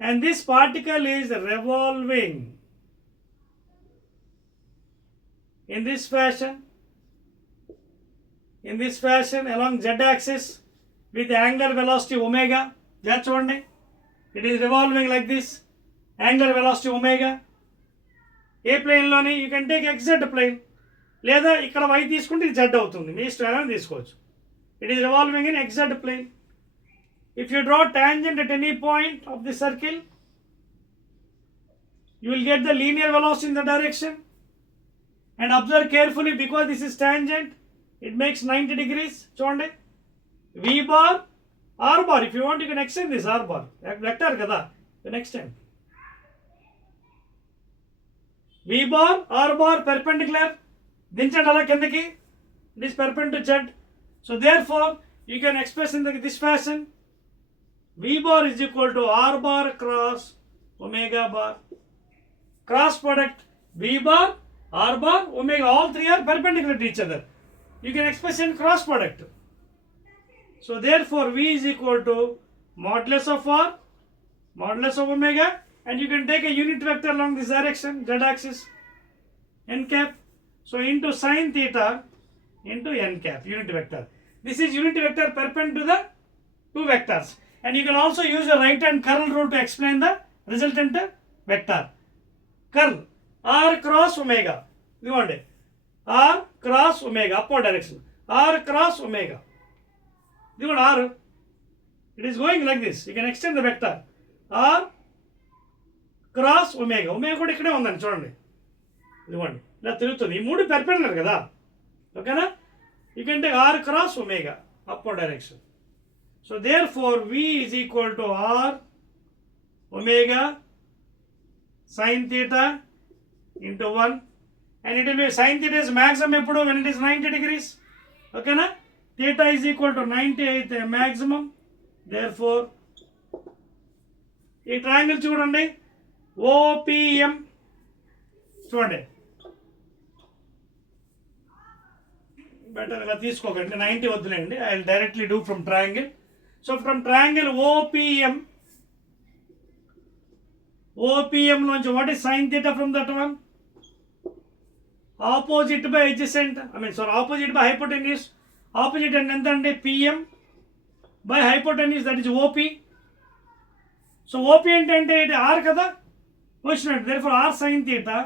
and this particle is revolving in this fashion along z axis with angular velocity omega. That's one. It is revolving like this, angular velocity omega. A ప్లేన్లోని you can take xz plane, లేదా ఇక్కడ y తీసుకుంటే ఇది z అవుతుంది, మీ ఇష్టం తీసుకోవచ్చు. It is revolving in xz plane. If you draw tangent at any point of the circle, you will get the linear velocity in the direction. And observe carefully, because this is tangent, it makes 90 degrees. చూడండి, v bar, r bar. If you want, you can extend this r bar. Vector కదా, you can extend. V bar, r bar perpendicular. దించండి అలా కిందకి. It is perpendicular to z. So therefore, you can express in this fashion. V bar is equal to r bar cross omega bar. Cross product V bar, r bar, omega. All three are perpendicular to each other. You can express in cross product. So therefore, V is equal to modulus of r, modulus of omega, and you can take a unit vector along this direction, z axis, n cap. So into sin theta into n cap, unit vector. This is unit vector perpendicular to the two vectors. And you can also use the right hand curl rule to explain the resultant vector. Curl r cross omega. You want it? R cross omega, upward direction. R cross omega. You want r? It is going like this. You can extend the vector. R cross omega. Omega కూడా ఇక్కడే ఉందండి, చూడండి, ఇదిగోండి ఇలా తిరుగుతుంది. ఈ మూడు perpendicular కదా, ఓకేనా. You can take r cross omega, upward direction. So therefore v is equal to r omega sine theta into 1, and it will be sine theta is maximum ఎప్పుడు వెన్ ఇట్ ఈస్ 90 degrees, ఓకేనా. Theta is equal to 90 అయితే maximum. Therefore ఈ triangle చూడండి, OPM చూడండి, better ఇలా తీసుకోకండి, 90 వద్దులేండి. I will directly do from triangle. So from triangle OPM, OPM నుంచి what is sine theta from that one? Opposite by adjacent, opposite by hypotenuse. Opposite అంటే ఎంత అండి? PM by hypotenuse, that is OP. So OP అంటే ఇది ఆర్ కదా, position. Therefore, r sin theta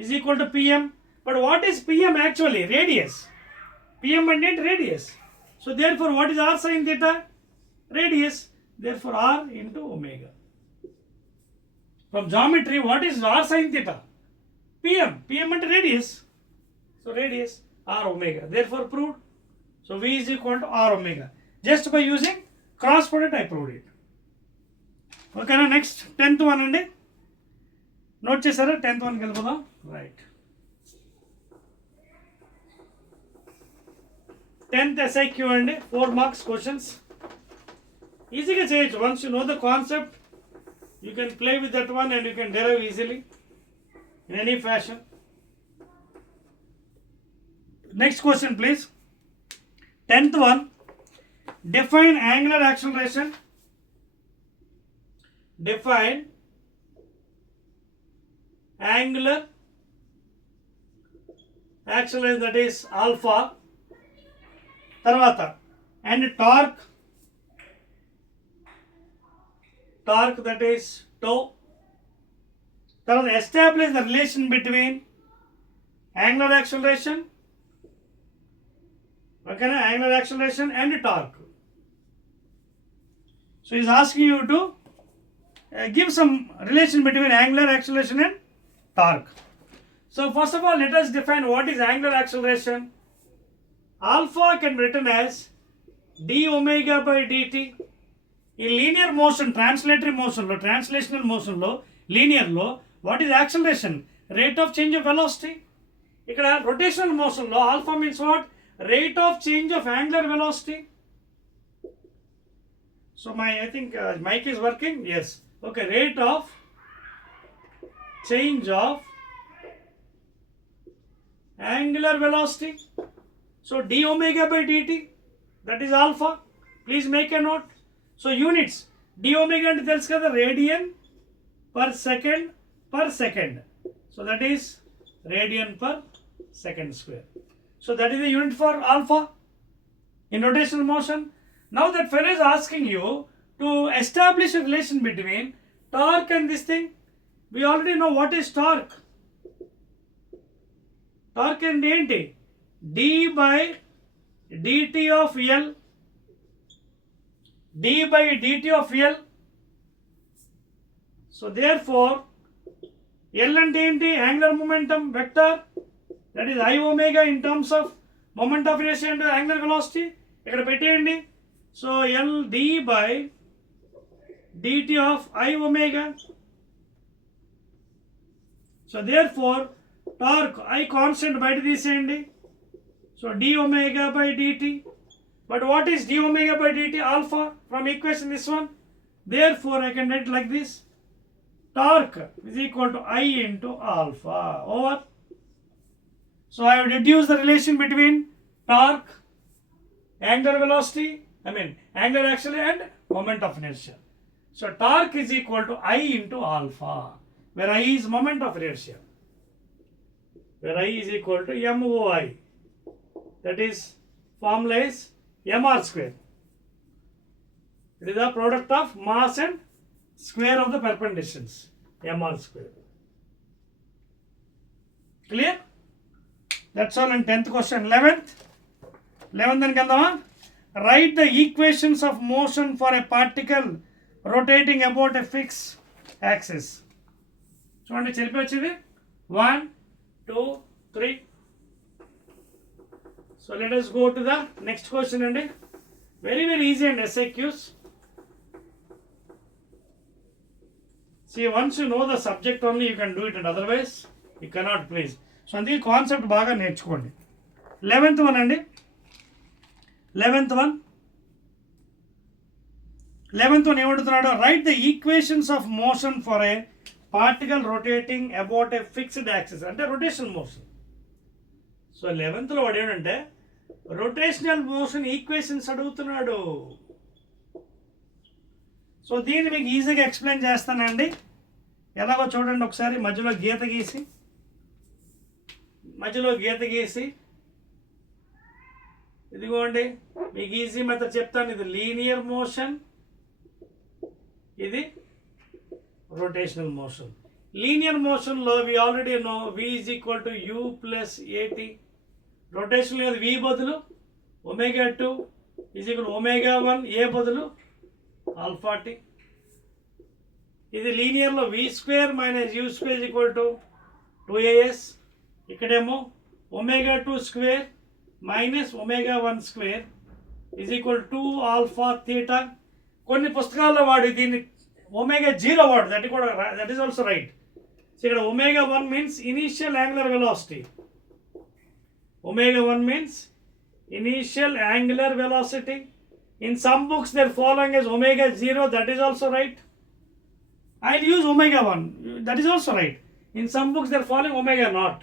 is equal to Pm. But what is Pm actually? Radius. Pm and radius. So therefore, what is r sin theta? Radius. Therefore, r into omega. From geometry, what is r sin theta? Pm. Pm and radius. So radius, r omega. Therefore, proved. So V is equal to r omega. Just by using cross product, I proved it. ఓకేనా. Next 10th one అండి, నోట్ చేశారా? 10th వన్కి వెళ్ళిపోదాం. Right, 10th SAQ అండి, 4 marks questions. ఈజీగా చేయొచ్చు. Once you know the concept, you can play with that one and you can derive easily in any fashion. Next question please. 10th one, define angular acceleration. Define angular acceleration, that is alpha. Tarvata, and torque, that is tau. Tarvata, establish the relation between angular acceleration, okay, angular acceleration and torque. So he is asking you to give some relation between angular acceleration and torque. So first of all, let us define what is angular acceleration. Alpha can be written as d omega by dt. In linear motion, translatory motion lo, translational motion lo, linear lo, what is acceleration? Rate of change of velocity. Ikkada rotational motion lo, alpha means what? Rate of change of angular velocity. So I think mic is working. Yes. Okay. Rate of change of angular velocity. So d omega by dt, that is alpha. Please make a note. So units, d omega ante telusu kada, radian per second. So that is radian per second square. So that is the unit for alpha in rotational motion. Now that fellow is asking you to establish a relation between torque and this thing. We already know what is torque. Torque and enti? D by dt of L. D by dt of L. So therefore, L and enti? Angular momentum vector. That is I omega in terms of moment of inertia into angular velocity. Ikkada petteyandi. So L d by dt of I omega. So therefore, torque I constant bite తీసేయండి. So d omega by dt. But what is d omega by dt? Alpha from equation this one. Therefore, I can write like this. Torque is equal to I into alpha over. So I have reduced the relation between torque, angular velocity, angular acceleration and moment of inertia. So torque is equal to I into alpha, where I is moment of inertia, where I is equal to MOI. That is, formula is mr square. It is the product of mass and square of the perpendicular distance, mr square. Clear? That's all in 10th question. 11th then kandama. Write the equations of motion for a particle rotating about a fixed axis. చూడండి చెప్పి వచ్చింది 1 2 3. So let us go to the next question and very easy and SAQs. See, once you know the subject only you can do it, and otherwise you cannot, please. So అందుకే concept బాగా నేర్చుకోండి. 11th one అండి. 11th one ఏమడుగుతున్నాడు? Right the equations of motion for a particle rotating about a fixed axis, అంటే rotational motion. So 11th వాడు ఏమంటే rotational motion equations అడుగుతున్నాడు. So దీన్ని మీకు ఈజీగా ఎక్స్ప్లెయిన్ చేస్తానండి. ఎలాగో చూడండి ఒకసారి. మధ్యలో గీత గీసి ఇదిగోండి మీకు ఈజీ మెథడ్ చెప్తాను. ఇది లీనియర్ మోషన్, ఇది rotational motion. Linear motion lo we already know v is equal to u plus at. Rotational v బదులు omega 2 is equal to omega 1 a బదులు alpha t. ఇది లీనియర్ లో v square minus u square is equal to 2as. ఇక్కడేమో omega 2 square minus omega 1 square is equal to 2 alpha theta. కొన్ని పుస్తకాల్లో వాడు దీన్ని omega 0 వాడు, that is also right. So ఇక్కడ omega 1 means initial angular velocity. Omega 1 means initial angular velocity. In some books they are following as omega 0, that is also right. I'll use omega 1, that is also right. In some books they are following omega 0.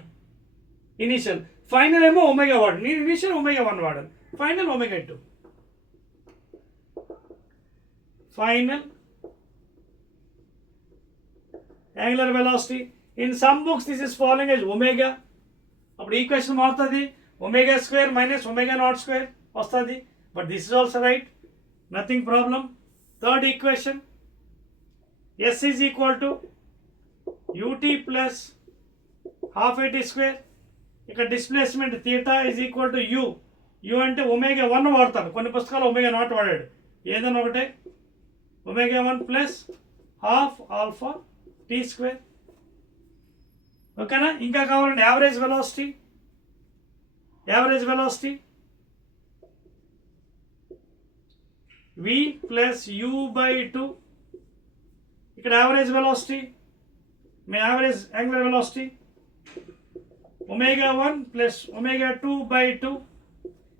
Initial. Final ఏమో omega 1. నేను initial omega 1 వాడాను. Final omega 2. Final angular velocity. In some books this is following as omega. అప్పుడు ఈక్వేషన్ మారుతుంది, omega square minus omega naught square వస్తుంది. But this is also right, nothing problem. Third equation, s is equal to ut plus half at square. ఇక్కడ displacement theta is equal to u అంటే omega 1 వాడతారు, కొన్ని పుస్తకాలు omega 0 వాడాడు. ఏదైనా ఒకటే omega 1 plus half alpha t square. ఓకేనా? ఇంకా కావాలండి average velocity. Average velocity v plus u by 2. ఇక్కడ యావరేజ్ వెలాసిటీ మీ average angular velocity ω1 plus ω2 by 2.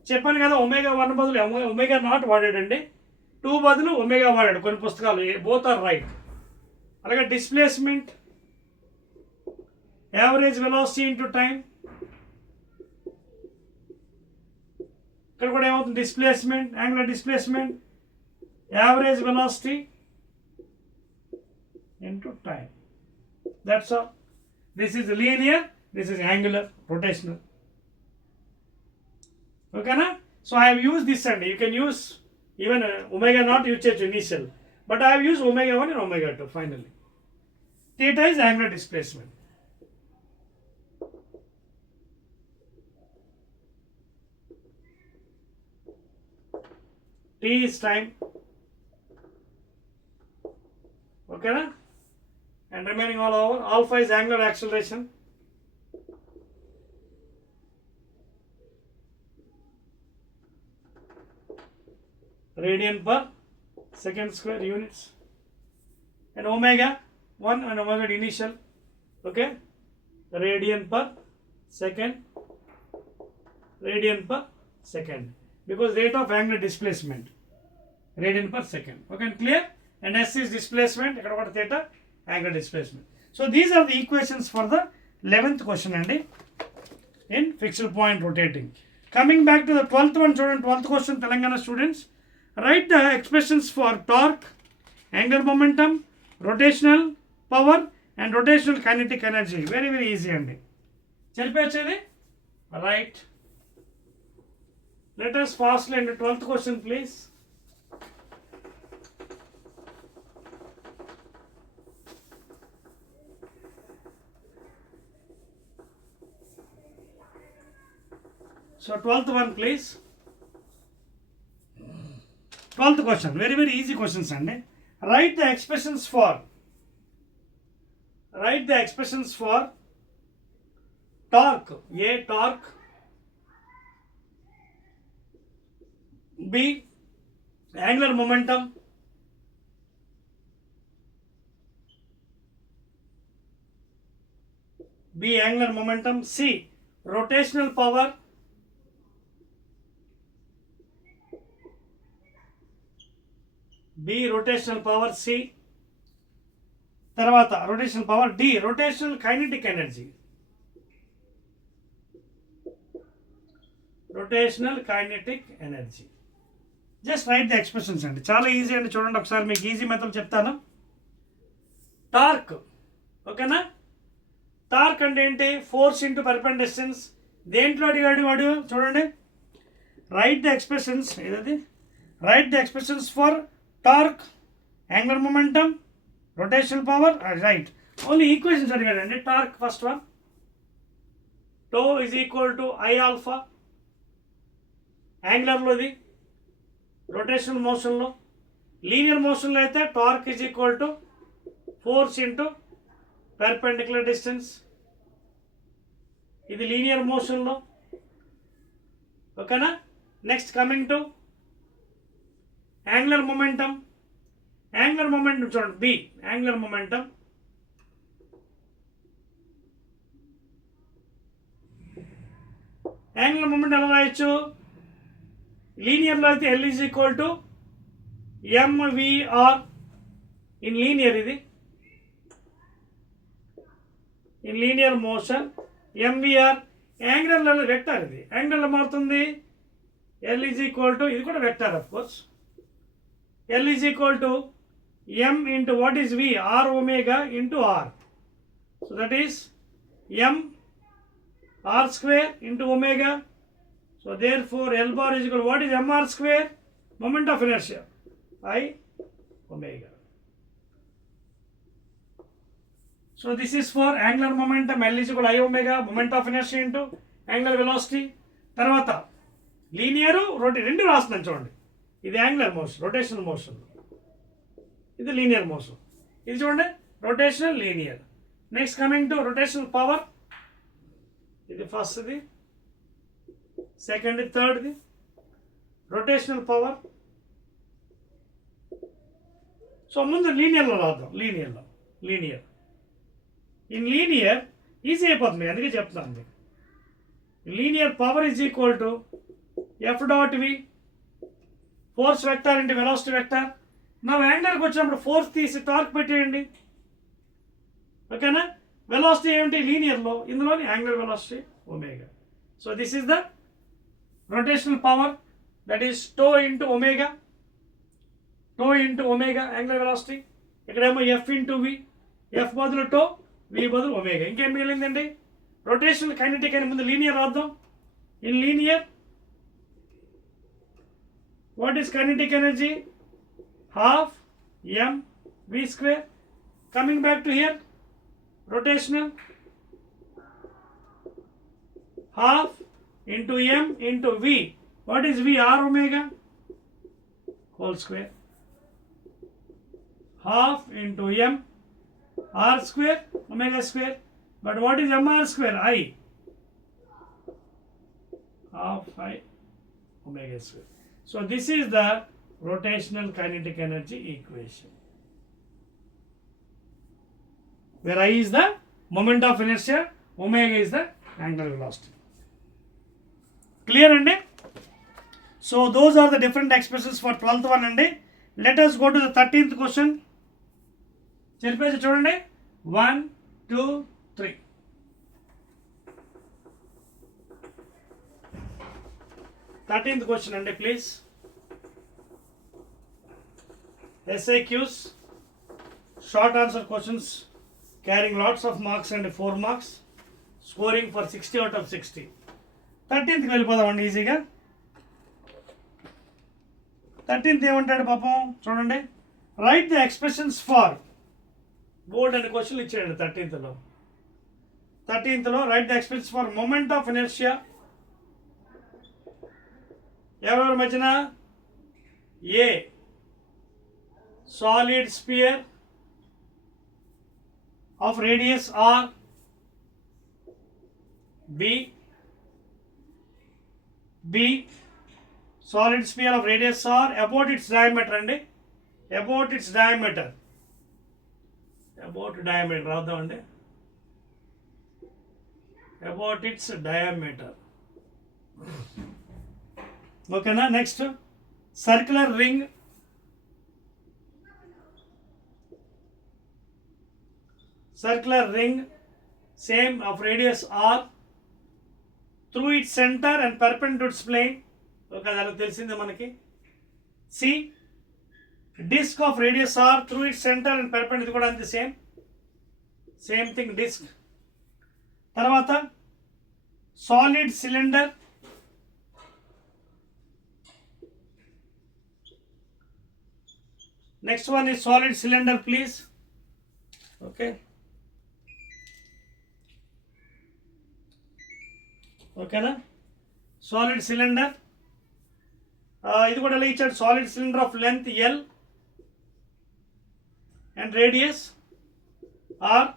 చెప్పాను కదా ω1 బదులు ω0 వాడాడండి, 2 బదులు ω వాడాడు కొన్ని పుస్తకాలు. Both are right. అలాగే displacement average velocity into time. ఇక్కడ కూడా ఏమవుతుంది displacement, angular displacement average velocity into time. That's all. This is linear, this is angular, rotational. Okay na? So I have used this, and you can use even ω0 use church initial, but I have used ω1 and ω2 finally. Theta is angular displacement. T is time. Okay na? And remaining all over, alpha is angular acceleration. Radian per second square units. And omega 1 and omega initial. Okay? Radian per second. Radian per second. Because rate of angular displacement. Radian per second. Okay, clear? And S is displacement. Ikkada okati theta, angular displacement. So these are the equations for the 11th question and in fixed point rotating. Coming back to the 12th one, student, 12th question, Telangana students, write the expressions for torque, angular momentum, rotational power and rotational kinetic energy. Very, very easy and chelpechedi. Right. Let us fastly end the 12th question, please. So 12th one, please. 12th question, very, very easy questions and write the expressions for torque. A, torque. B, angular momentum. B, angular momentum. C, rotational power. B, rotational power. C, తర్వాత rotational power. D, rotational kinetic energy. Rotational kinetic energy. Just write the expressions అండి, చాలా ఈజీ అండి. చూడండి ఒకసారి మీకు easy method చెప్తాను. Torque. ఓకేనా? Torque అంటే ఏంటి? Force into perpendicular distance. దేంట్లో అడిగాడు వాడు? చూడండి, రైట్ ద ఎక్స్ప్రెషన్స్. ఏదది? Right the expressions for torque, angular momentum, rotational power. Right. Only equations అడిగాడండి. Torque first one. Tau is equal to I alpha. Angular లో ఇది, rotational motion లో. Linear motion లో అయితే torque is equal to force into perpendicular distance. ఇది linear motion లో. ఓకేనా? Next coming to angular momentum. Angular momentum చూడండి, B, angular momentum. Angular momentum ఎలా రాయొచ్చు? లీనియర్లో అయితే L is equal to mvr. in linear ఇది, in linear motion mvr. యాంగులర్లో వెక్టర్, ఇది యాంగులర్లో మారుతుంది. L is equal to, ఇది కూడా vector of course. L is equal to m into what is V? R omega into R. So that is m R square into omega. So therefore L bar is equal to what is mr square? Moment of inertia, I omega. So this is for angular momentum. L is equal to I omega, moment of inertia into angular velocity. తర్వాత లీనియర్ రెండు రాస్తున్నాను చూడండి. ఇది angular motion, rotational motion. ఇది linear motion. ఇది చూడండి rotational linear. Next coming to rotational power, ఇది ఫస్ట్ది, సెకండ్, థర్డ్ది. rotational power. సో ముందు లీనియర్లో రాద్దాం. లీనియర్ ఇన్ లీనియర్ ఈజీ అయిపోతుంది, అందుకే చెప్తాను మీకు. Linear power is equal to F dot v, force vector into velocity vector. నా యాంగిల్కి వచ్చినప్పుడు ఫోర్స్ తీసి టార్క్ పెట్టేయండి, ఓకేనా. వెలాసిటీ ఏమిటి లీనియర్లో, ఇందులోని angular velocity omega. So this is the rotational power, that is tau into omega. Tau into omega angular velocity. ఇక్కడేమో ఎఫ్ ఇంటూ వి, ఎఫ్ బదులు టో, వి బదులు ఒమేగా. ఇంకేం మిగిలిందండి? రొటేషనల్ కైనెటిక్ అని ముందు లీనియర్ రాద్దాం. In linear what is kinetic energy? Half m v square. Coming back to here, rotational half into m into v. What is v? R omega whole square. Half into m r square omega square. But what is mr square? I. Half I omega square. So this is the rotational kinetic energy equation, where I is the moment of inertia, omega is the angular velocity. Clear andi? So those are the different expressions for 12th one andi. Let us go to the 13th question. Chelpesi chudandi, 1 2 3. 13th question andi, please. SAQS, short answer questions carrying lots of marks and 4 marks, scoring for 60 out of 60. 13th కి వెళ్ళిపోదామండి ఈజీగా. 13th ఏమంటాడు పాపం చూడండి, right the expressions for, board and క్వశ్చన్లు ఇచ్చాడు 13th లో write the expressions for moment of inertia. ఎవరెవరి మధ్యన? A solid sphere of radius r, b solid sphere of radius r about its diameter andi, about diameter రాద్దాం అండి, about its diameter, ఓకేనా. Next circular ring, same of radius r through its center and perpendicular to its plane. Okay, that తెలిసిందే మనకి. C disc of radius r through its center and perpendicular కూడా అంతే, same thing disc. తర్వాత solid cylinder, next one is solid cylinder please. Okay, ఓకేనా. Solid cylinder, ఇది కూడా ఎలా ఇచ్చాడు? Solid cylinder of length l and radius r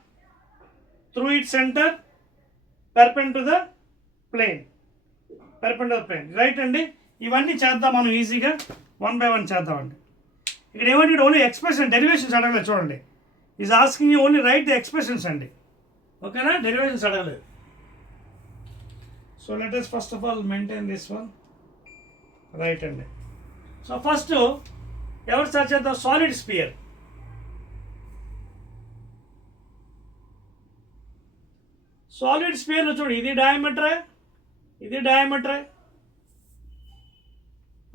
through it centre perpendicular to the plane, right అండి. ఇవన్నీ చేద్దాం మనం ఈజీగా, 1 by 1 చేద్దామండి. ఇక్కడ ఏమంటే ఓన్లీ ఎక్స్ప్రెషన్, డెరివేషన్స్ అడగలేదు చూడండి. Is asking you only right the expressions అండి, ఓకేనా, డెరివేషన్స్ అడగలేదు. So let us first of all maintain this one, right అండి. సో ఫస్ట్ ఎవరు స్టార్ట్ చేద్దాం? Solid spear. సాలిడ్ స్పియర్లో చూడు, ఇది డయామీటరే,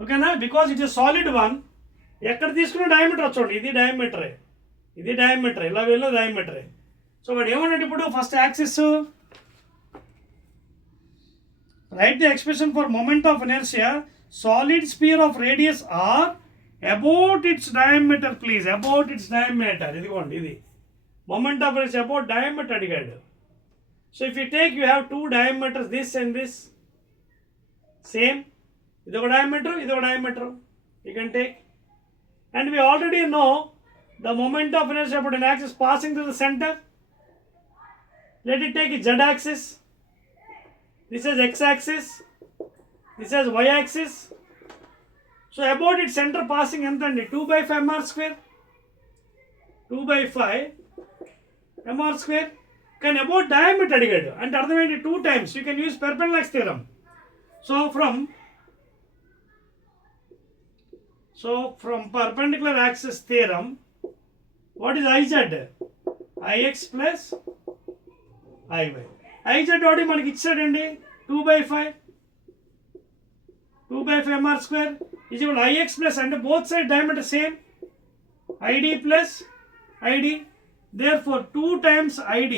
ఓకేనా. Because it is solid one, ఎక్కడ తీసుకున్న డయామీటర్ చూడండి, ఇది డయామీటరే, ఇలా వెళ్ళిన డయామీటరే. సో వాడు ఏమన్నాడు ఇప్పుడు? First axis, write the expression for moment of inertia, solid sphere of radius r about its diameter please, about its diameter. ఇదిగోండి, ఇది moment of inertia about diameter అడిగాడు. So if you take, you have 2 diameters, this and this, same, ఇది ఒక diameter, you can take. And we already know the moment of inertia about an axis passing through the center. Let it take a z axis. This is x axis. This is y axis. So about its center passing entandi 2 by 5 mr square. 2 by 5 mr square. Can about diameter adigadu and అర్థమైంది 2 times. You can use perpendicular theorem. So from perpendicular axis theorem, what is IZ? IX plus IY. IZ ఒకటి మనకి ఇచ్చాడండి 2 by 5. 2 by 5 mr square is equal to IX plus, and both side diameter same. ID plus ID. Therefore 2 times ID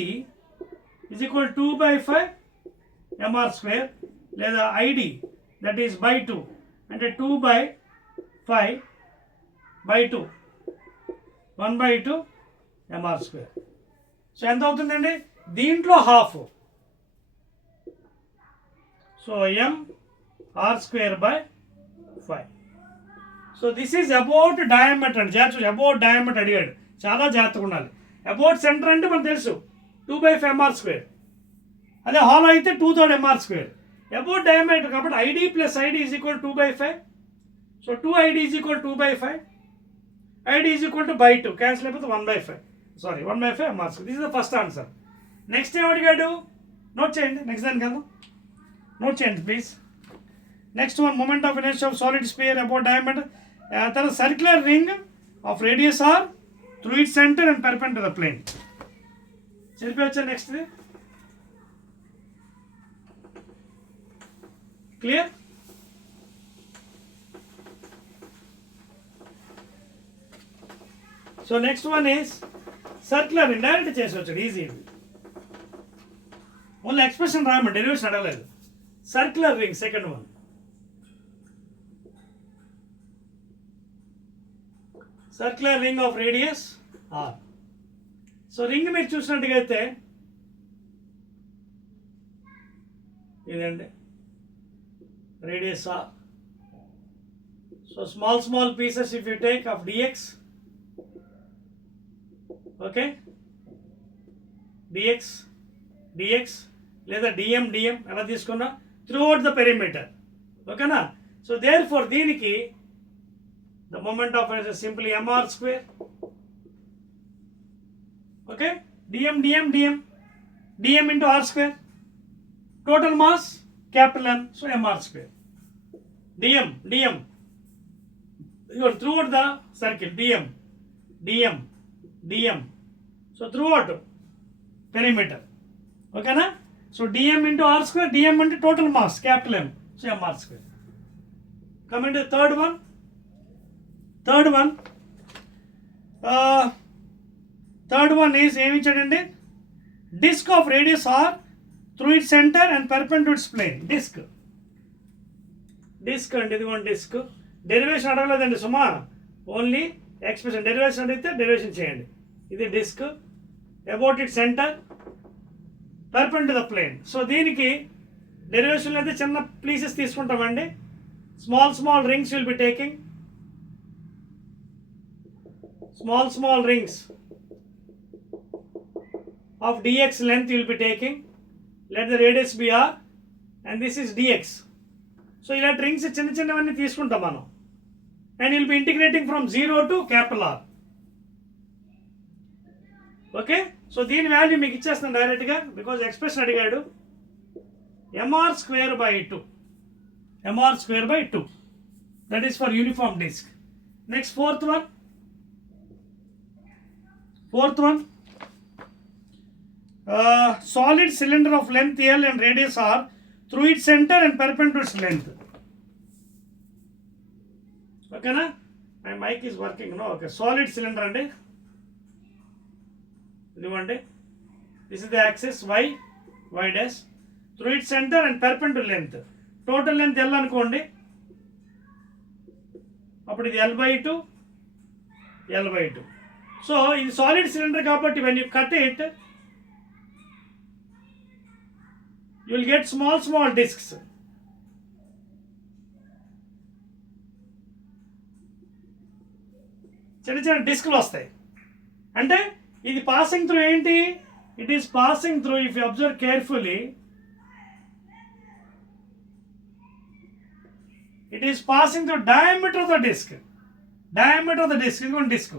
is equal to 2 by 5 mr square. లేదా ID, that is by 2, అంటే 2 by 5 by 2, 1 by 2 mr square. So ఎంత అవుతుందండి? దీంట్లో half. So m r square by 5. So this is about diameter అండి. జాగ్రత్త, about diameter అడిగాడు, చాలా జాగ్రత్తగా ఉండాలి. అబౌట్ సెంటర్ అంటే మనకు తెలుసు 2 by 5 mr square. అదే హాల్ అయితే 2/3 mr square. అబౌట్ డయామీటర్ కాబట్టి ID plus ID is equal to 2 by 5. So 2ID is equal to 2 by 5. ID is equal to by 2. క్యాన్సిల్ అయిపోతే 1 by 5. సారీ 1 by 5 mr square. This is the first answer. Next ఏం అడిగాడు? నోట్ చేయండి. నెక్స్ట్ దానికి వెళ్దాం. నోట్ చేయండి please. Next one, moment of inertia of solid sphere about diameter. తర్వాత circular ring of radius r through its center and perpendicular to the plane. చెప్పొచ్చా? Next clear? So next one is circular ring. Direct చేసి వచ్చాడు, easy. Only expression రాయమండి, derivation అడగలేదు. Circular ring second one. Circular ring of radius R. So ring మీరు చూసినట్టుగా అయితే ఇదండి radius R. So small pieces if you take of dx, okay, dx లేదా dm ఎలా తీసుకున్నా త్రూ అవుట్ ద పెరిమీటర్, ఓకేనా. సో దేర్ ఫర్ దీనికి the moment of inertia is simply mr square, okay, dm into r square, total mass capital M, so mr square. dm you are throughout the circle, dm so throughout perimeter, okay na. So dm into r square, dm into total mass capital M, so mr square. Coming to the third one. Third one is ఏమి ఇచ్చాడండి? Disk of radius r through its center and perpendicular to its plane. Disk అండి, ఇదిగోండి disc. Derivation అడగలేదండి సుమా, only expression. Derivation అడిగితే derivation చేయండి. ఇది disc about it centre perpendicular to the plane. సో దీనికి డెరివేషన్ అయితే చిన్న పీసెస్ తీసుకుంటామండి. Small rings will be taking. Small rings of dx length you will be taking. Let the radius be r and this is dx. So ఇలాంటి రింగ్స్ చిన్నవన్నీ తీసుకుంటాం మనం. And you will be integrating from 0 to capital R. Okay. So దీని వాల్యూ మీకు ఇచ్చేస్తాను డైరెక్ట్గా, because expression అడిగాడు. mr square by 2. That is for uniform disk. Next fourth one. Solid cylinder of length L and radius R through its center and perpendicular to its length. Okay na? My mic is working, no? Okay. Solid cylinder andi. This is the axis y dash through its center and perpendicular length. Total length L అనుకోండి. అప్పుడు ఇది L by 2. So ఇది solid cylinder కాబట్టి when you cut it, you will get small discs. చిన్న డిస్క్లు వస్తాయి. అంటే ఇది పాసింగ్ త్రూ ఏంటి, it is passing through, if you observe carefully, it is passing through diameter of the disc. Diameter of the disc, ఇదిగోండి disc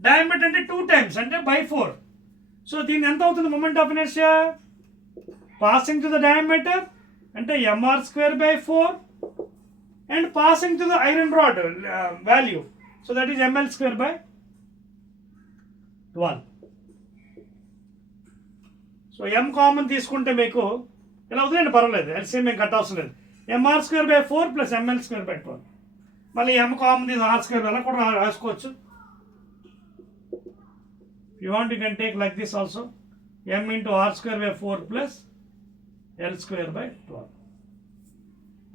diameter అంటే 2 times అంటే by 4. సో దీని ఎంత అవుతుంది moment of inertia, passing to the diameter అంటే mr²/4 and passing to the iron rod value, so that is ml²/12. So m common తీసుకుంటే మీకు ఇలా అవుతుందండి, పర్వాలేదు, ఎల్సిఎం ఏం కట్ అవసరం లేదు. mr²/4 + ml²/12. మళ్ళీ m కామన్ తీసి r² అలా కూడా రాసుకోవచ్చు. You want you can take like this also, m × r²/4 + l²/12.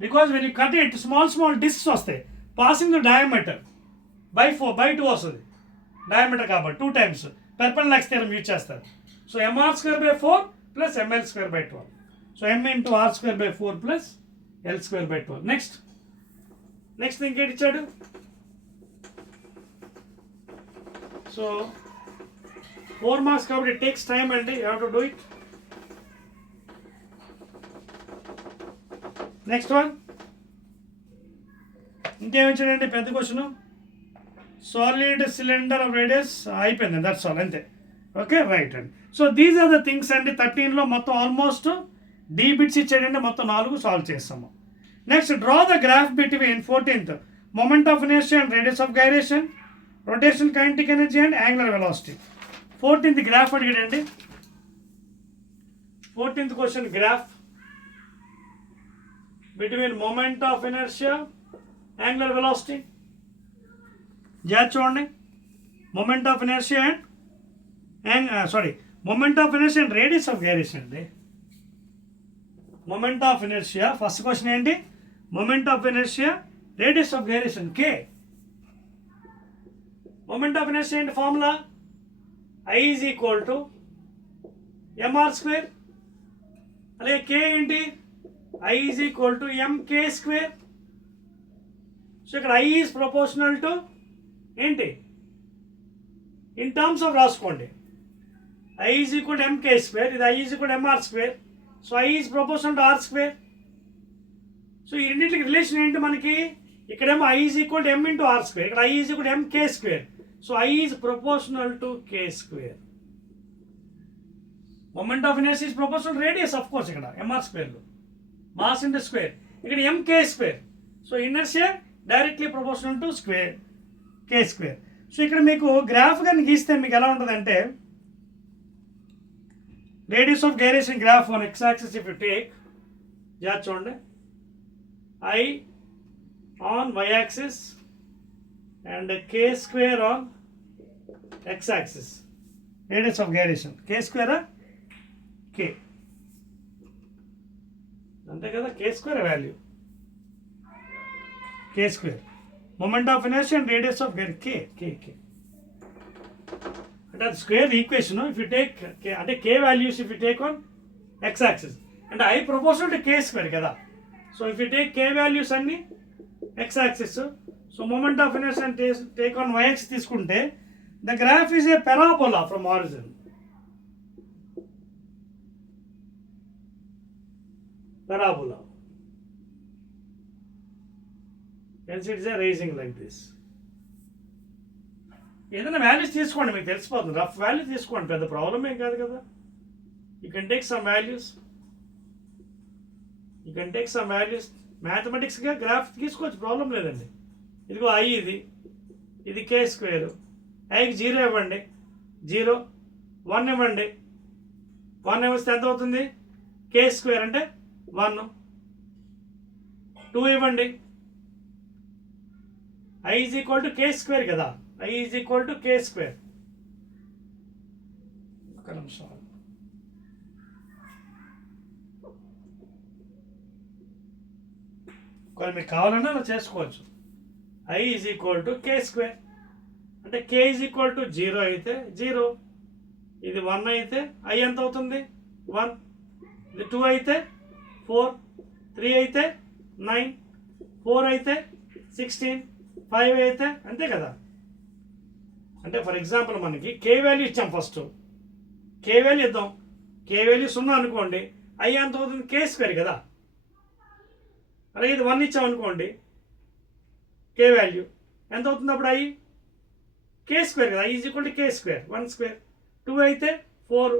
Because when you cut it, small discs వస్తాయి, పాసింగ్ ద డయామీటర్ by 2 వస్తుంది డయామీటర్ కాబట్టి 2 times పెర్పెండిక్యులర్ థియరం యూజ్ చేస్తారు. So mr²/4 + ml²/12. So m × r²/4 + l²/12. Next ఇంకేటి ఇచ్చాడు, so 4 marks కాబట్టి it takes time అండి, you have to do it. Next one ఇంకేమిచ్చాడండి, పెద్ద question, solid cylinder of radius, అయిపోయింది, దట్స్ ఆల్, అంతే. Okay, right అండి. So these are the things అండి. 13లో మొత్తం ఆల్మోస్ట్ డి బిట్స్ ఇచ్చాడండి, మొత్తం 4 సాల్వ్ చేస్తాము. Next draw the graph between 14th moment of inertia and radius of gyration, rotational kinetic energy and angular velocity. 14th graph అడిగాడండి. 14th question, graph between moment of inertia, angular velocity. చూడండి, moment of inertia and moment of inertia and radius of gyration అండి. moment of inertia, first question ఏంటి, moment of inertia, radius of gyration k. moment of inertia ఏంటి formula, I is equal to mr², అలాగే k ఏంటి, I is equal to mk². So ఇక్కడ I is proportional to ఏంటి, in terms of రాసుకోండి, I is equal to mk², ఇది I is equal to mr². So I is proportional to r². So ఈ రెండింటికి రిలేషన్ ఏంటి మనకి, ఇక్కడేమో I is equal to m × r², ఇక్కడ I is equal to mk². So I is proportional to k². Moment of inertia is proportional to radius, of course, ఇక్కడ mr²లో mass into square, ఇక్కడ mk². So inertia directly proportional to k². So ఇక్కడ మీకు గ్రాఫ్ కానీ గీస్తే మీకు ఎలా ఉంటుందంటే, radius of gyration graph on x axis if you take, చూడండి, I on y axis and k² on x axis. Radius of gyration k² k, అంతే కదా, k² value, k². Moment of inertia and radius of gyration k అంటే అది square equation. If you take అంటే k values if you take on x axis అంటే I proportional to k² కదా. So if you take k values అన్ని x axis, so moment of inertia and take on y axis తీసుకుంటే the graph is a parabola from origin. Parabola. Hence it is a raising like this. ఏదైనా వాల్యూస్ తీసుకోండి, మీకు తెలిసిపోతుంది, rough value తీసుకోండి, పెద్ద ప్రాబ్లం ఏం కాదు కదా. You can take some values, మ్యాథమెటిక్స్గా గ్రాఫ్ తీసుకోవచ్చు, ప్రాబ్లం లేదండి. ఇదిగో I, ఇది k², Iకి 0 ఇవ్వండి, 0, 1 ఇవ్వండి, 1 ఇవ్వస్తే ఎంత అవుతుంది, k² అంటే 1, 2 ఇవ్వండి, I is equal to k² కదా, I is equal to k². ఒక నిమిషం, ఒకవేళ మీకు కావాలన్నా అలా చేసుకోవచ్చు. I is equal to k², అంటే k is equal to 0 అయితే 0, ఇది 1 అయితే I ఎంత అవుతుంది, 1, ఇది 2 అయితే 4, 3 అయితే 9, 4 అయితే 16, 5 అయితే అంతే కదా. అంటే ఫర్ ఎగ్జాంపుల్ మనకి కే వాల్యూ ఇచ్చాం, ఫస్ట్ కే వాల్యూ ఇద్దాం. కే వాల్యూ 0 అనుకోండి, ఐ ఎంత అవుతుంది? కే స్క్వేర్ కదా. అలాగే ఇది 1 ఇచ్చాం అనుకోండి, కే వాల్యూ ఎంత అవుతుంది అప్పుడు? ఐ కే స్క్వేర్ కదా. I is equal to k square, 1 స్క్వేర్. 2 అయితే 4.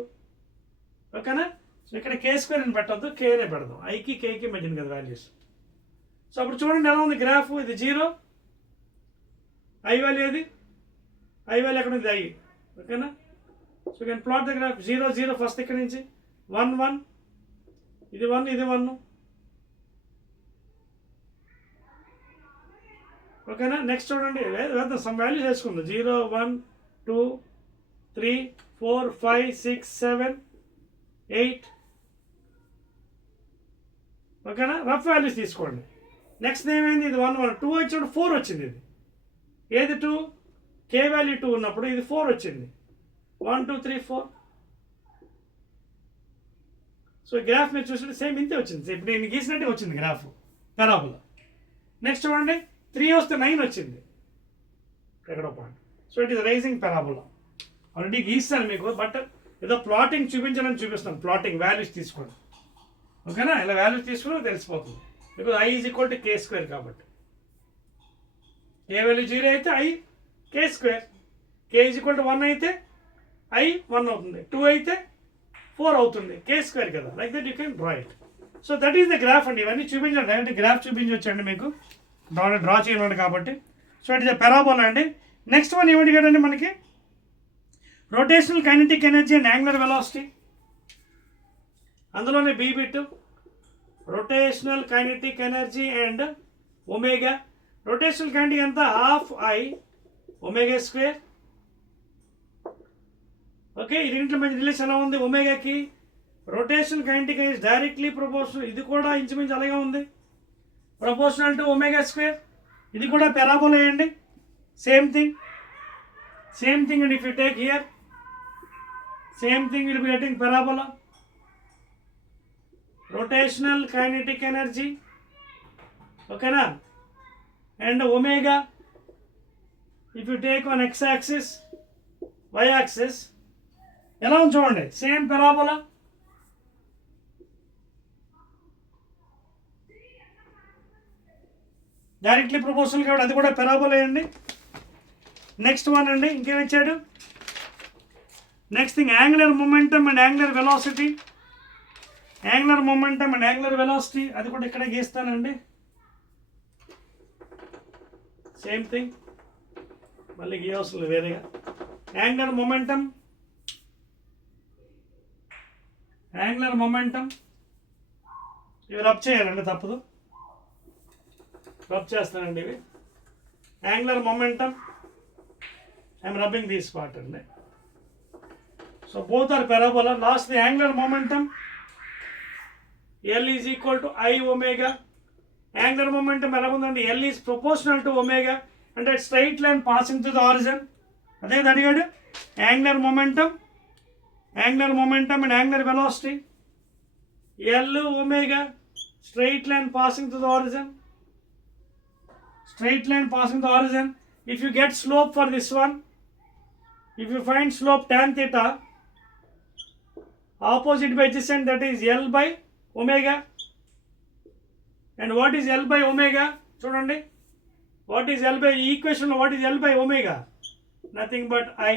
ఓకేనా? సో ఇక్కడ కే స్క్వేర్ అని పెట్టద్దు, కేనే పెడదాం. ఐకి కేకి మధ్యన కదా వాల్యూస్. సో అప్పుడు చూడండి ఎలా ఉంది గ్రాఫ్. ఇది 0, ఐ వాల్యూ ఏది? ఐ వాల్యూ ఎక్కడ ఉంది? ఐ. ఓకేనా? So can plot the graph. 0 0 ఫస్ట్ ఇక్కడ నుంచి 1 1, ఇది 1 ఇది 1. ఓకేనా? నెక్స్ట్ చూడండి, వేద్దాం, సమ్ వాల్యూస్ వేసుకుందాం. 0 1 2 3 4 5 6 7 8. ఓకేనా? రఫ్ వాల్యూస్ తీసుకోండి. నెక్స్ట్ ఏమైంది? ఇది 1 1 2 వచ్చినప్పుడు 4 వచ్చింది. ఇది ఏది? 2. కే వాల్యూ 2 ఉన్నప్పుడు ఇది 4 వచ్చింది. 1 2 3 4. సో గ్రాఫ్ మీరు చూసినట్టు సేమ్ ఇంతే వచ్చింది. ఇప్పుడు నేను గీసినట్టే వచ్చింది గ్రాఫ్, పెరాబోలా. నెక్స్ట్ చూడండి, 3 వస్తే 9 వచ్చింది ఎక్కడో point. So it is rising parabola. Already గీస్తాను మీకు, బట్ ఏదో ప్లాటింగ్ చూపించాలని చూపిస్తాను. ప్లాటింగ్ వాల్యూస్ తీసుకోండి. ఓకేనా? ఇలా వాల్యూస్ తీసుకుని తెలిసిపోతుంది. Because I is equal to k square కాబట్టి. కే వాల్యూ 0 అయితే I k square. K is equal to 1 అయితే ఐ 1 అవుతుంది. 2 అయితే 4 అవుతుంది. కే స్క్వేర్ కదా. Like that you can draw it. So that is the graph అండి. ఇవన్నీ చూపించండి, అంటే గ్రాఫ్ చూపించవచ్చండి మీకు, డ్రా చేయాలండి కాబట్టి. సో ఇట్ ఇస్ పెరాబోలా అండి. నెక్స్ట్ వన్ ఏమిటి కదండి మనకి? Rotational kinetic energy and angular velocity. అందులోనే B bit, rotational kinetic energy and omega. Rotational kinetic ఎంత? Half I omega square. Okay, ఈ రెండింటి మధ్య రిలేషన్ ఎలా ఉంది? ఒమేగాకి rotational kinetic is directly proportional. ఇది కూడా ఇంచుమించు అలాగే ఉంది, ప్రపోర్షనల్ టు ఒమేగా స్క్వేర్. ఇది కూడా పెరాబోలా అండి. Same thing and if you take here, same thing will be getting parabola. rotational kinetic energy, ఓకేనా, and omega. If you take on x axis, y axis, ఎలా ఉంది చూడండి, సేమ్ పెరాబోలా. డైరెక్ట్లీ ప్రపోర్షనల్ కాబట్టి అది కూడా పెరాబోలా అండి. నెక్స్ట్ వన్ అండి, ఇంకేం ఇచ్చాడు? Next thing angular momentum and angular velocity. Angular momentum and angular velocity అది కూడా ఇక్కడ గీస్తానండి. సేమ్ థింగ్, మళ్ళీ గీయవలసింది వేరేగా. యాంగులర్ మొమెంటమ్ ఇవి రబ్ చేయాలండి, తప్పదు, రబ్ చేస్తానండి ఇవి. Angular momentum, I'm rubbing this part అండి. So both are parabola. Last the angular momentum, L is equal to I omega. Angular momentum ఎలా ఉందండి? L is proportional to omega and a straight line passing through the origin. అదే అడిగాడు. angular momentum and angular velocity, L omega, straight line passing through the origin. If you get slope for this one, if you find slope tan theta, opposite by adjacent, that is L by omega. And what is L by omega? చూడండి, what is L by equation? What is L by omega? Nothing but I.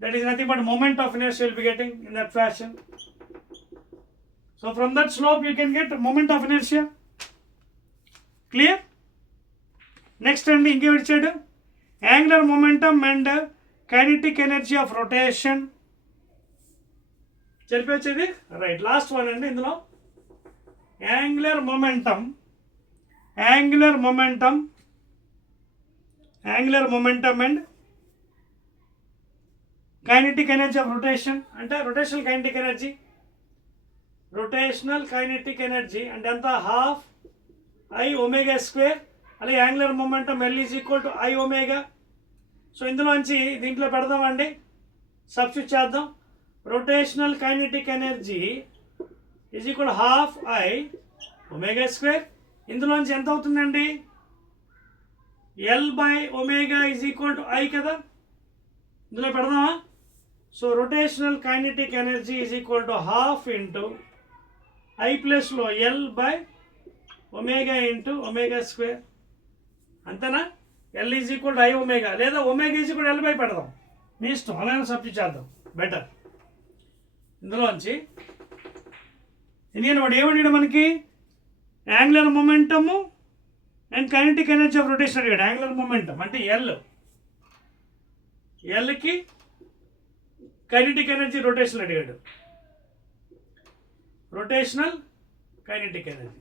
That is nothing but moment of inertia you will be getting in that fashion. So from that slope you can get moment of inertia. Clear? Next అండి, ఇంకేం ఇచ్చాడు? Angular momentum and kinetic energy of rotation. చెప్పేది right. Last one అండి, ఇందులో angular momentum and kinetic energy of rotation. అంటే rotational kinetic energy అంటే ఎంత? Half I omega square. అలాగే angular momentum L is equal to I omega. So ఇందులోంచి దీంట్లో పెడదామండి, సబ్స్టిట్యూట్ చేద్దాం. Rotational kinetic energy is equal half I omega square. ఇందులోంచి ఎంత అవుతుందండి? L by omega is equal to I కదా. ఇందులో పెడదామా? So rotational kinetic energy is equal to half into I plus లో L by omega into omega square. అంతేనా? L is equal to I omega, లేదా omega is equal to L by పెడదాం, మీ ఇష్టం, అలానే సబ్స్టిట్యూట్ చేద్దాం బెటర్. ఇందులోంచి ఎందుకంటే వాడు ఏమడిగాడు మనకి? Angular momentum and kinetic energy of rotation అడిగాడు. యాంగులర్ మొమెంటం అంటే ఎల్కి కైనెటిక్ ఎనర్జీ రొటేషన్ అడిగాడు. Rotational kinetic energy.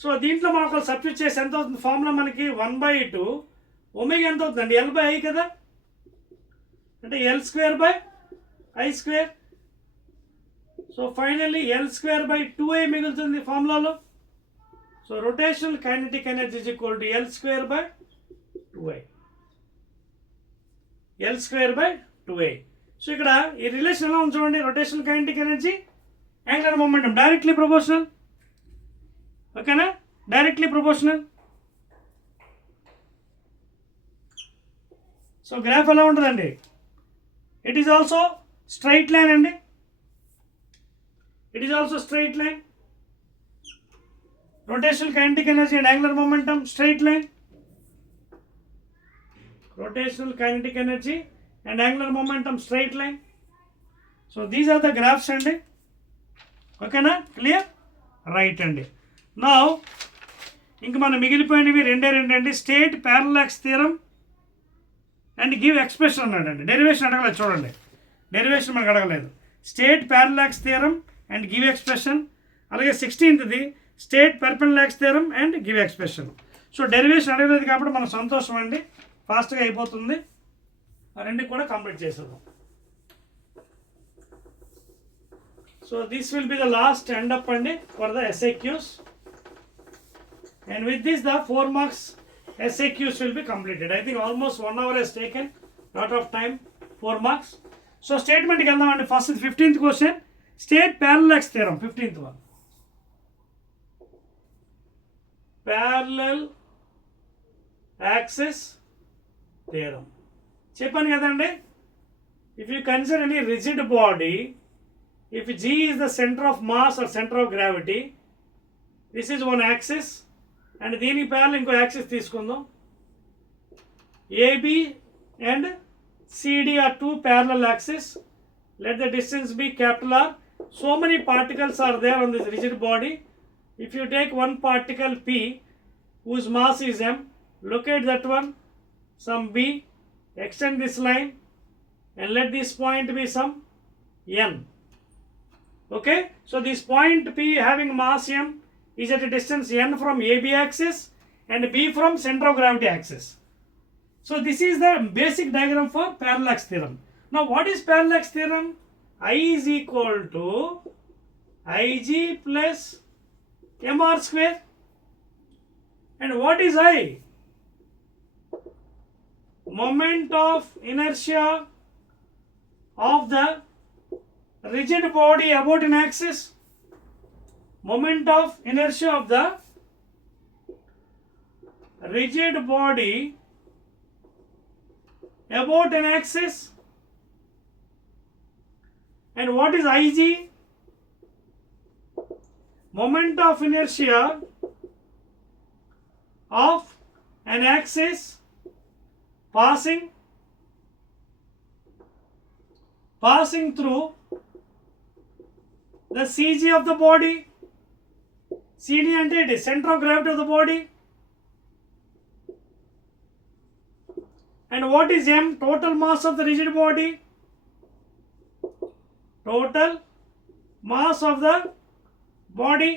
సో దీంట్లో మనం ఒక సబ్స్టిట్యూట్ చేసి ఎంత అవుతుంది? ఫార్ములా మనకి 1/2 ఒమేగా ఎంత అవుతుందండి? L by I కదా, అంటే L square by I square. So finally L square by 2I మిగులుతుంది ఫార్ములాలో. So rotational kinetic energy is equal to L square by 2I. L square by 2I. So ఇక్కడ ఈ రిలేషన్ ఎలా ఉంది చూడండి. Rotational kinetic energy, angular momentum directly proportional. ఓకేనా? Directly proportional. So graph ఎలా ఉంటుందండి? It is also straight line అండి. It is also straight line. rotational kinetic energy and angular momentum straight line. Rotational kinetic energy and angular momentum straight line. So these are the graphs అండి. ఓకేనా? Clear? Right అండి. నౌ ఇంక మనం మిగిలిపోయినవి రెండే అండి. State parallax theorem and give expression అన్నాడండి. డెరివేషన్ అడగలేదు చూడండి, డెరివేషన్ మనకు అడగలేదు. State parallax theorem and give expression. అలాగే 16th state perpendicular theorem and give expression. So derivation అడగలేదు కాబట్టి మన సంతోషం అండి, ఫాస్ట్గా అయిపోతుంది. ఆ రెండు కూడా కంప్లీట్ చేసేద్దాం. So this will be the last end up అండి for the SAQs. And with this the 4 marks SAQs will be completed. I think almost 1 hour has taken lot of time. 4 marks. So స్టేట్మెంట్కి వెళ్దామండి. First 15th question, state parallax theorem. 15th one, parallel axis theorem. చెప్పాను కదండి, if you consider any rigid body, if G is the center of mass or center of gravity, this is one axis and దీనికి ప్యారల్ ఇంకో యాక్సిస్ తీసుకుందాం. AB and CD are two parallel axes. Let the distance be capital R. So many particles are there on this rigid body. If you take one particle P whose mass is m, locate that one, some B, extend this line and let this point be some n. Okay, so this point P having mass m is at a distance n from AB axis and B from center of gravity axis. So this is the basic diagram for parallax theorem. Now what is parallax theorem? I is equal to Ig plus mr square. And what is I? Moment of inertia of the rigid body about an axis. Moment of inertia of the rigid body about an axis. And what is Ig? Moment of inertia of an axis passing through the CG of the body. CD అంటే it is center of gravity of the body. And what is m? Total mass of the rigid body. Total mass of the body.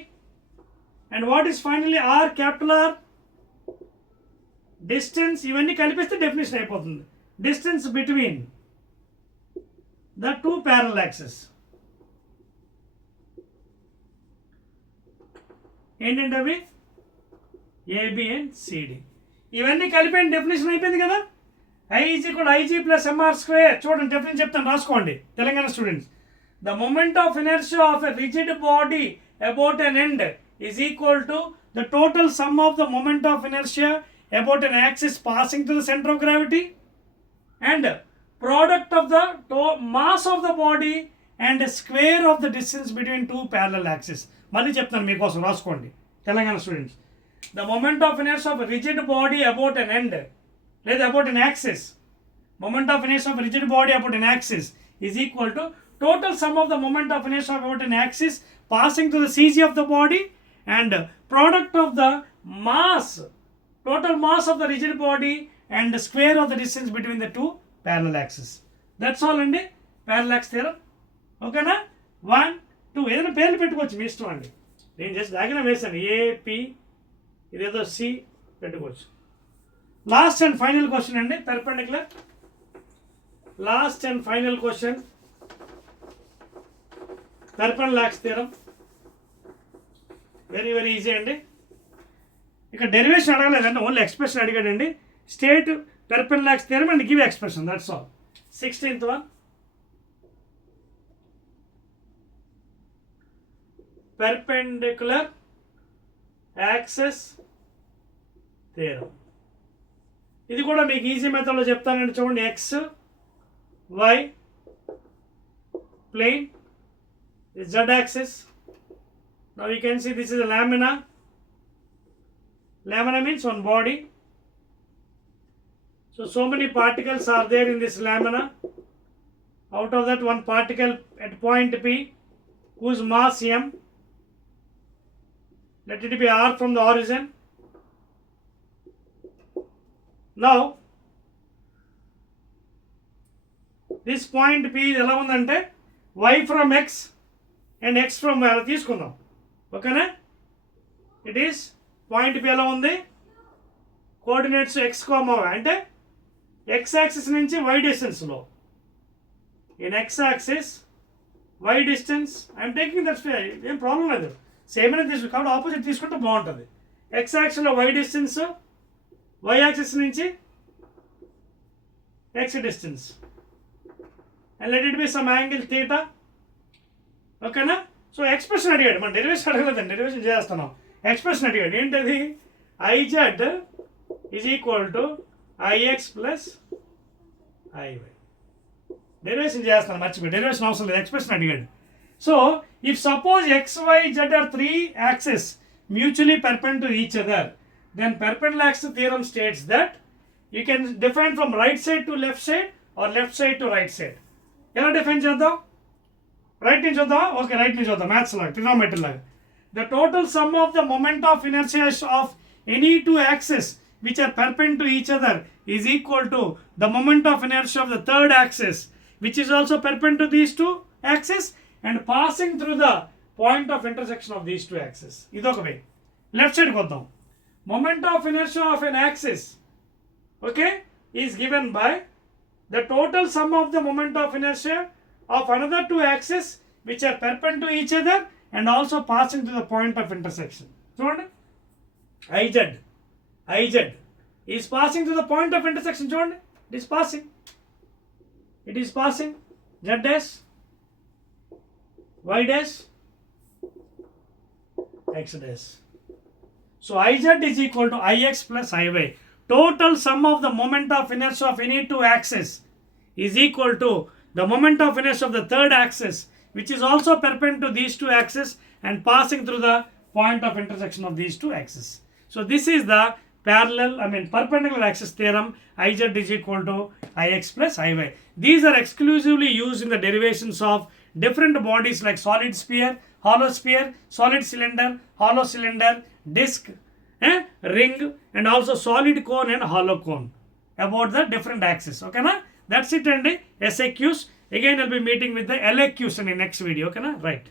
And what is finally R, capital R? Distance. ఇవన్నీ కలిపిస్తే డెఫినేషన్ అయిపోతుంది. Distance between the two parallel axes. ఏంటంటే అవి AB and CD. ఇవన్నీ కలిపిన డెఫినేషన్ అయిపోయింది కదా. I is equal to Ig plus mr square. చూడండి డెఫినేషన్ చెప్తాను, రాసుకోండి Telangana students. The moment of inertia of a rigid body about an end is equal to the total sum of the moment of inertia about an axis passing through the center of gravity and product of the mass of the body and square of the distance between two parallel axes. మళ్ళీ చెప్తాను మీకోసం రాసుకోండి Telangana students. The moment of inertia of a rigid body about an end లేదా about an axis, moment of inertia of a rigid body about an axis is equal to total sum of the moment of inertia about an axis passing through the CG of the body and product of the mass, total mass of the rigid body and the square of the distance between the two parallel axes. That's all అండి parallax theorem. ఓకేనా? 1 2 ఏదైనా పేర్లు పెట్టుకోవచ్చు మీ ఇష్టం అండి. నేను just diagram వేసాను ఏపి ఇదేదో సి పెట్టుకోవచ్చు. లాస్ట్ అండ్ ఫైనల్ క్వశ్చన్ అండి perpendicular. Last and final question perpendicular theorem. Very very easy అండి. ఇక డెరివేషన్ అడగలేదండి, ఓన్లీ ఎక్స్ప్రెషన్ అడిగాడండి. State perpendicular theorem and give expression, that's all. 16th one, perpendicular axis theorem. ఇది కూడా మీకు ఈజీ మెథడ్లో చెప్తానండి. చూడండి, x y plane, z axis. Now you can see this is a lamina. Lamina means one body. So many particles are there in this lamina. Out of that, one particle at point P whose mass m, let it be r from the origin. Now this point P is ఎలా ఉందంటే y from x and x from y అలా తీసుకుందాం. ఓకేనా? It is point P ఎలా ఉంది, coordinates x, y అంటే x axis నుంచి y డిస్టెన్స్లో. In x axis y distance I'm taking that's ఏం ప్రాబ్లం లేదు, సేమ్ అనేది తీసుకుంటాం కాబట్టి ఆపోజిట్ తీసుకుంటే బాగుంటుంది. x యాక్సిస్లో y డిస్టెన్స్, y యాక్సిస్ నుంచి x distance and let it be some angle theta. ఓకేనా? సో ఎక్స్ప్రెషన్ అడిగాడు, మన డెరివేషన్ అడగలేదండి, డెరివేషన్ చేస్తున్నాం. ఎక్స్ప్రెషన్ అడిగాడు ఏంటది, IZ is equal to IX plus IY. Derivation చేస్తాను, మర్చిపోయి డెరివేషన్ అవసరం లేదు, ఎక్స్ప్రెషన్ అడిగాడు. So if suppose XYZ are three axes mutually perpendicular to each other, then perpendicular axis theorem states that you can define from right side to left side or left side to right side. ఎలా డిఫైన్ చేద్దాం? రైట్ నుంచి చూద్దాం. Okay, right నుంచి చూద్దాం. మ్యాథ్స్ లాగా, ట్రిగ్నోమెట్రీ లాగా. The total sum of the moment of inertia of any two axes which are perpendicular to each other is equal to the moment of inertia of the third axis which is also perpendicular to these two axes and passing through the point of intersection of these two axes. ఇదొక వే. లెఫ్ట్ సైడ్కి వద్దాం. Moment of inertia of an axis, okay, is given by the total sum of the moment of inertia of another two axes which are perpendicular to each other and also passing to the point of intersection. చూడండి, IZ is passing to the point of intersection. చూడండి, it is passing Z dash, Y dash, X dash. So IZ is equal to IX plus IY. Total sum of the moment of inertia of any two axes is equal to the moment of inertia of the third axis which is also perpendicular to these two axes and passing through the point of intersection of these two axes. So this is the perpendicular axis theorem. IZ is equal to IX plus IY. These are exclusively used in the derivations of different bodies like solid sphere, hollow sphere, solid cylinder, hollow cylinder, disc, ring, and also solid cone and hollow cone about the different axes. Okay na? That's it, and SAQS. Again, I'll be meeting with the LAQs in the next video. Okay na? Right.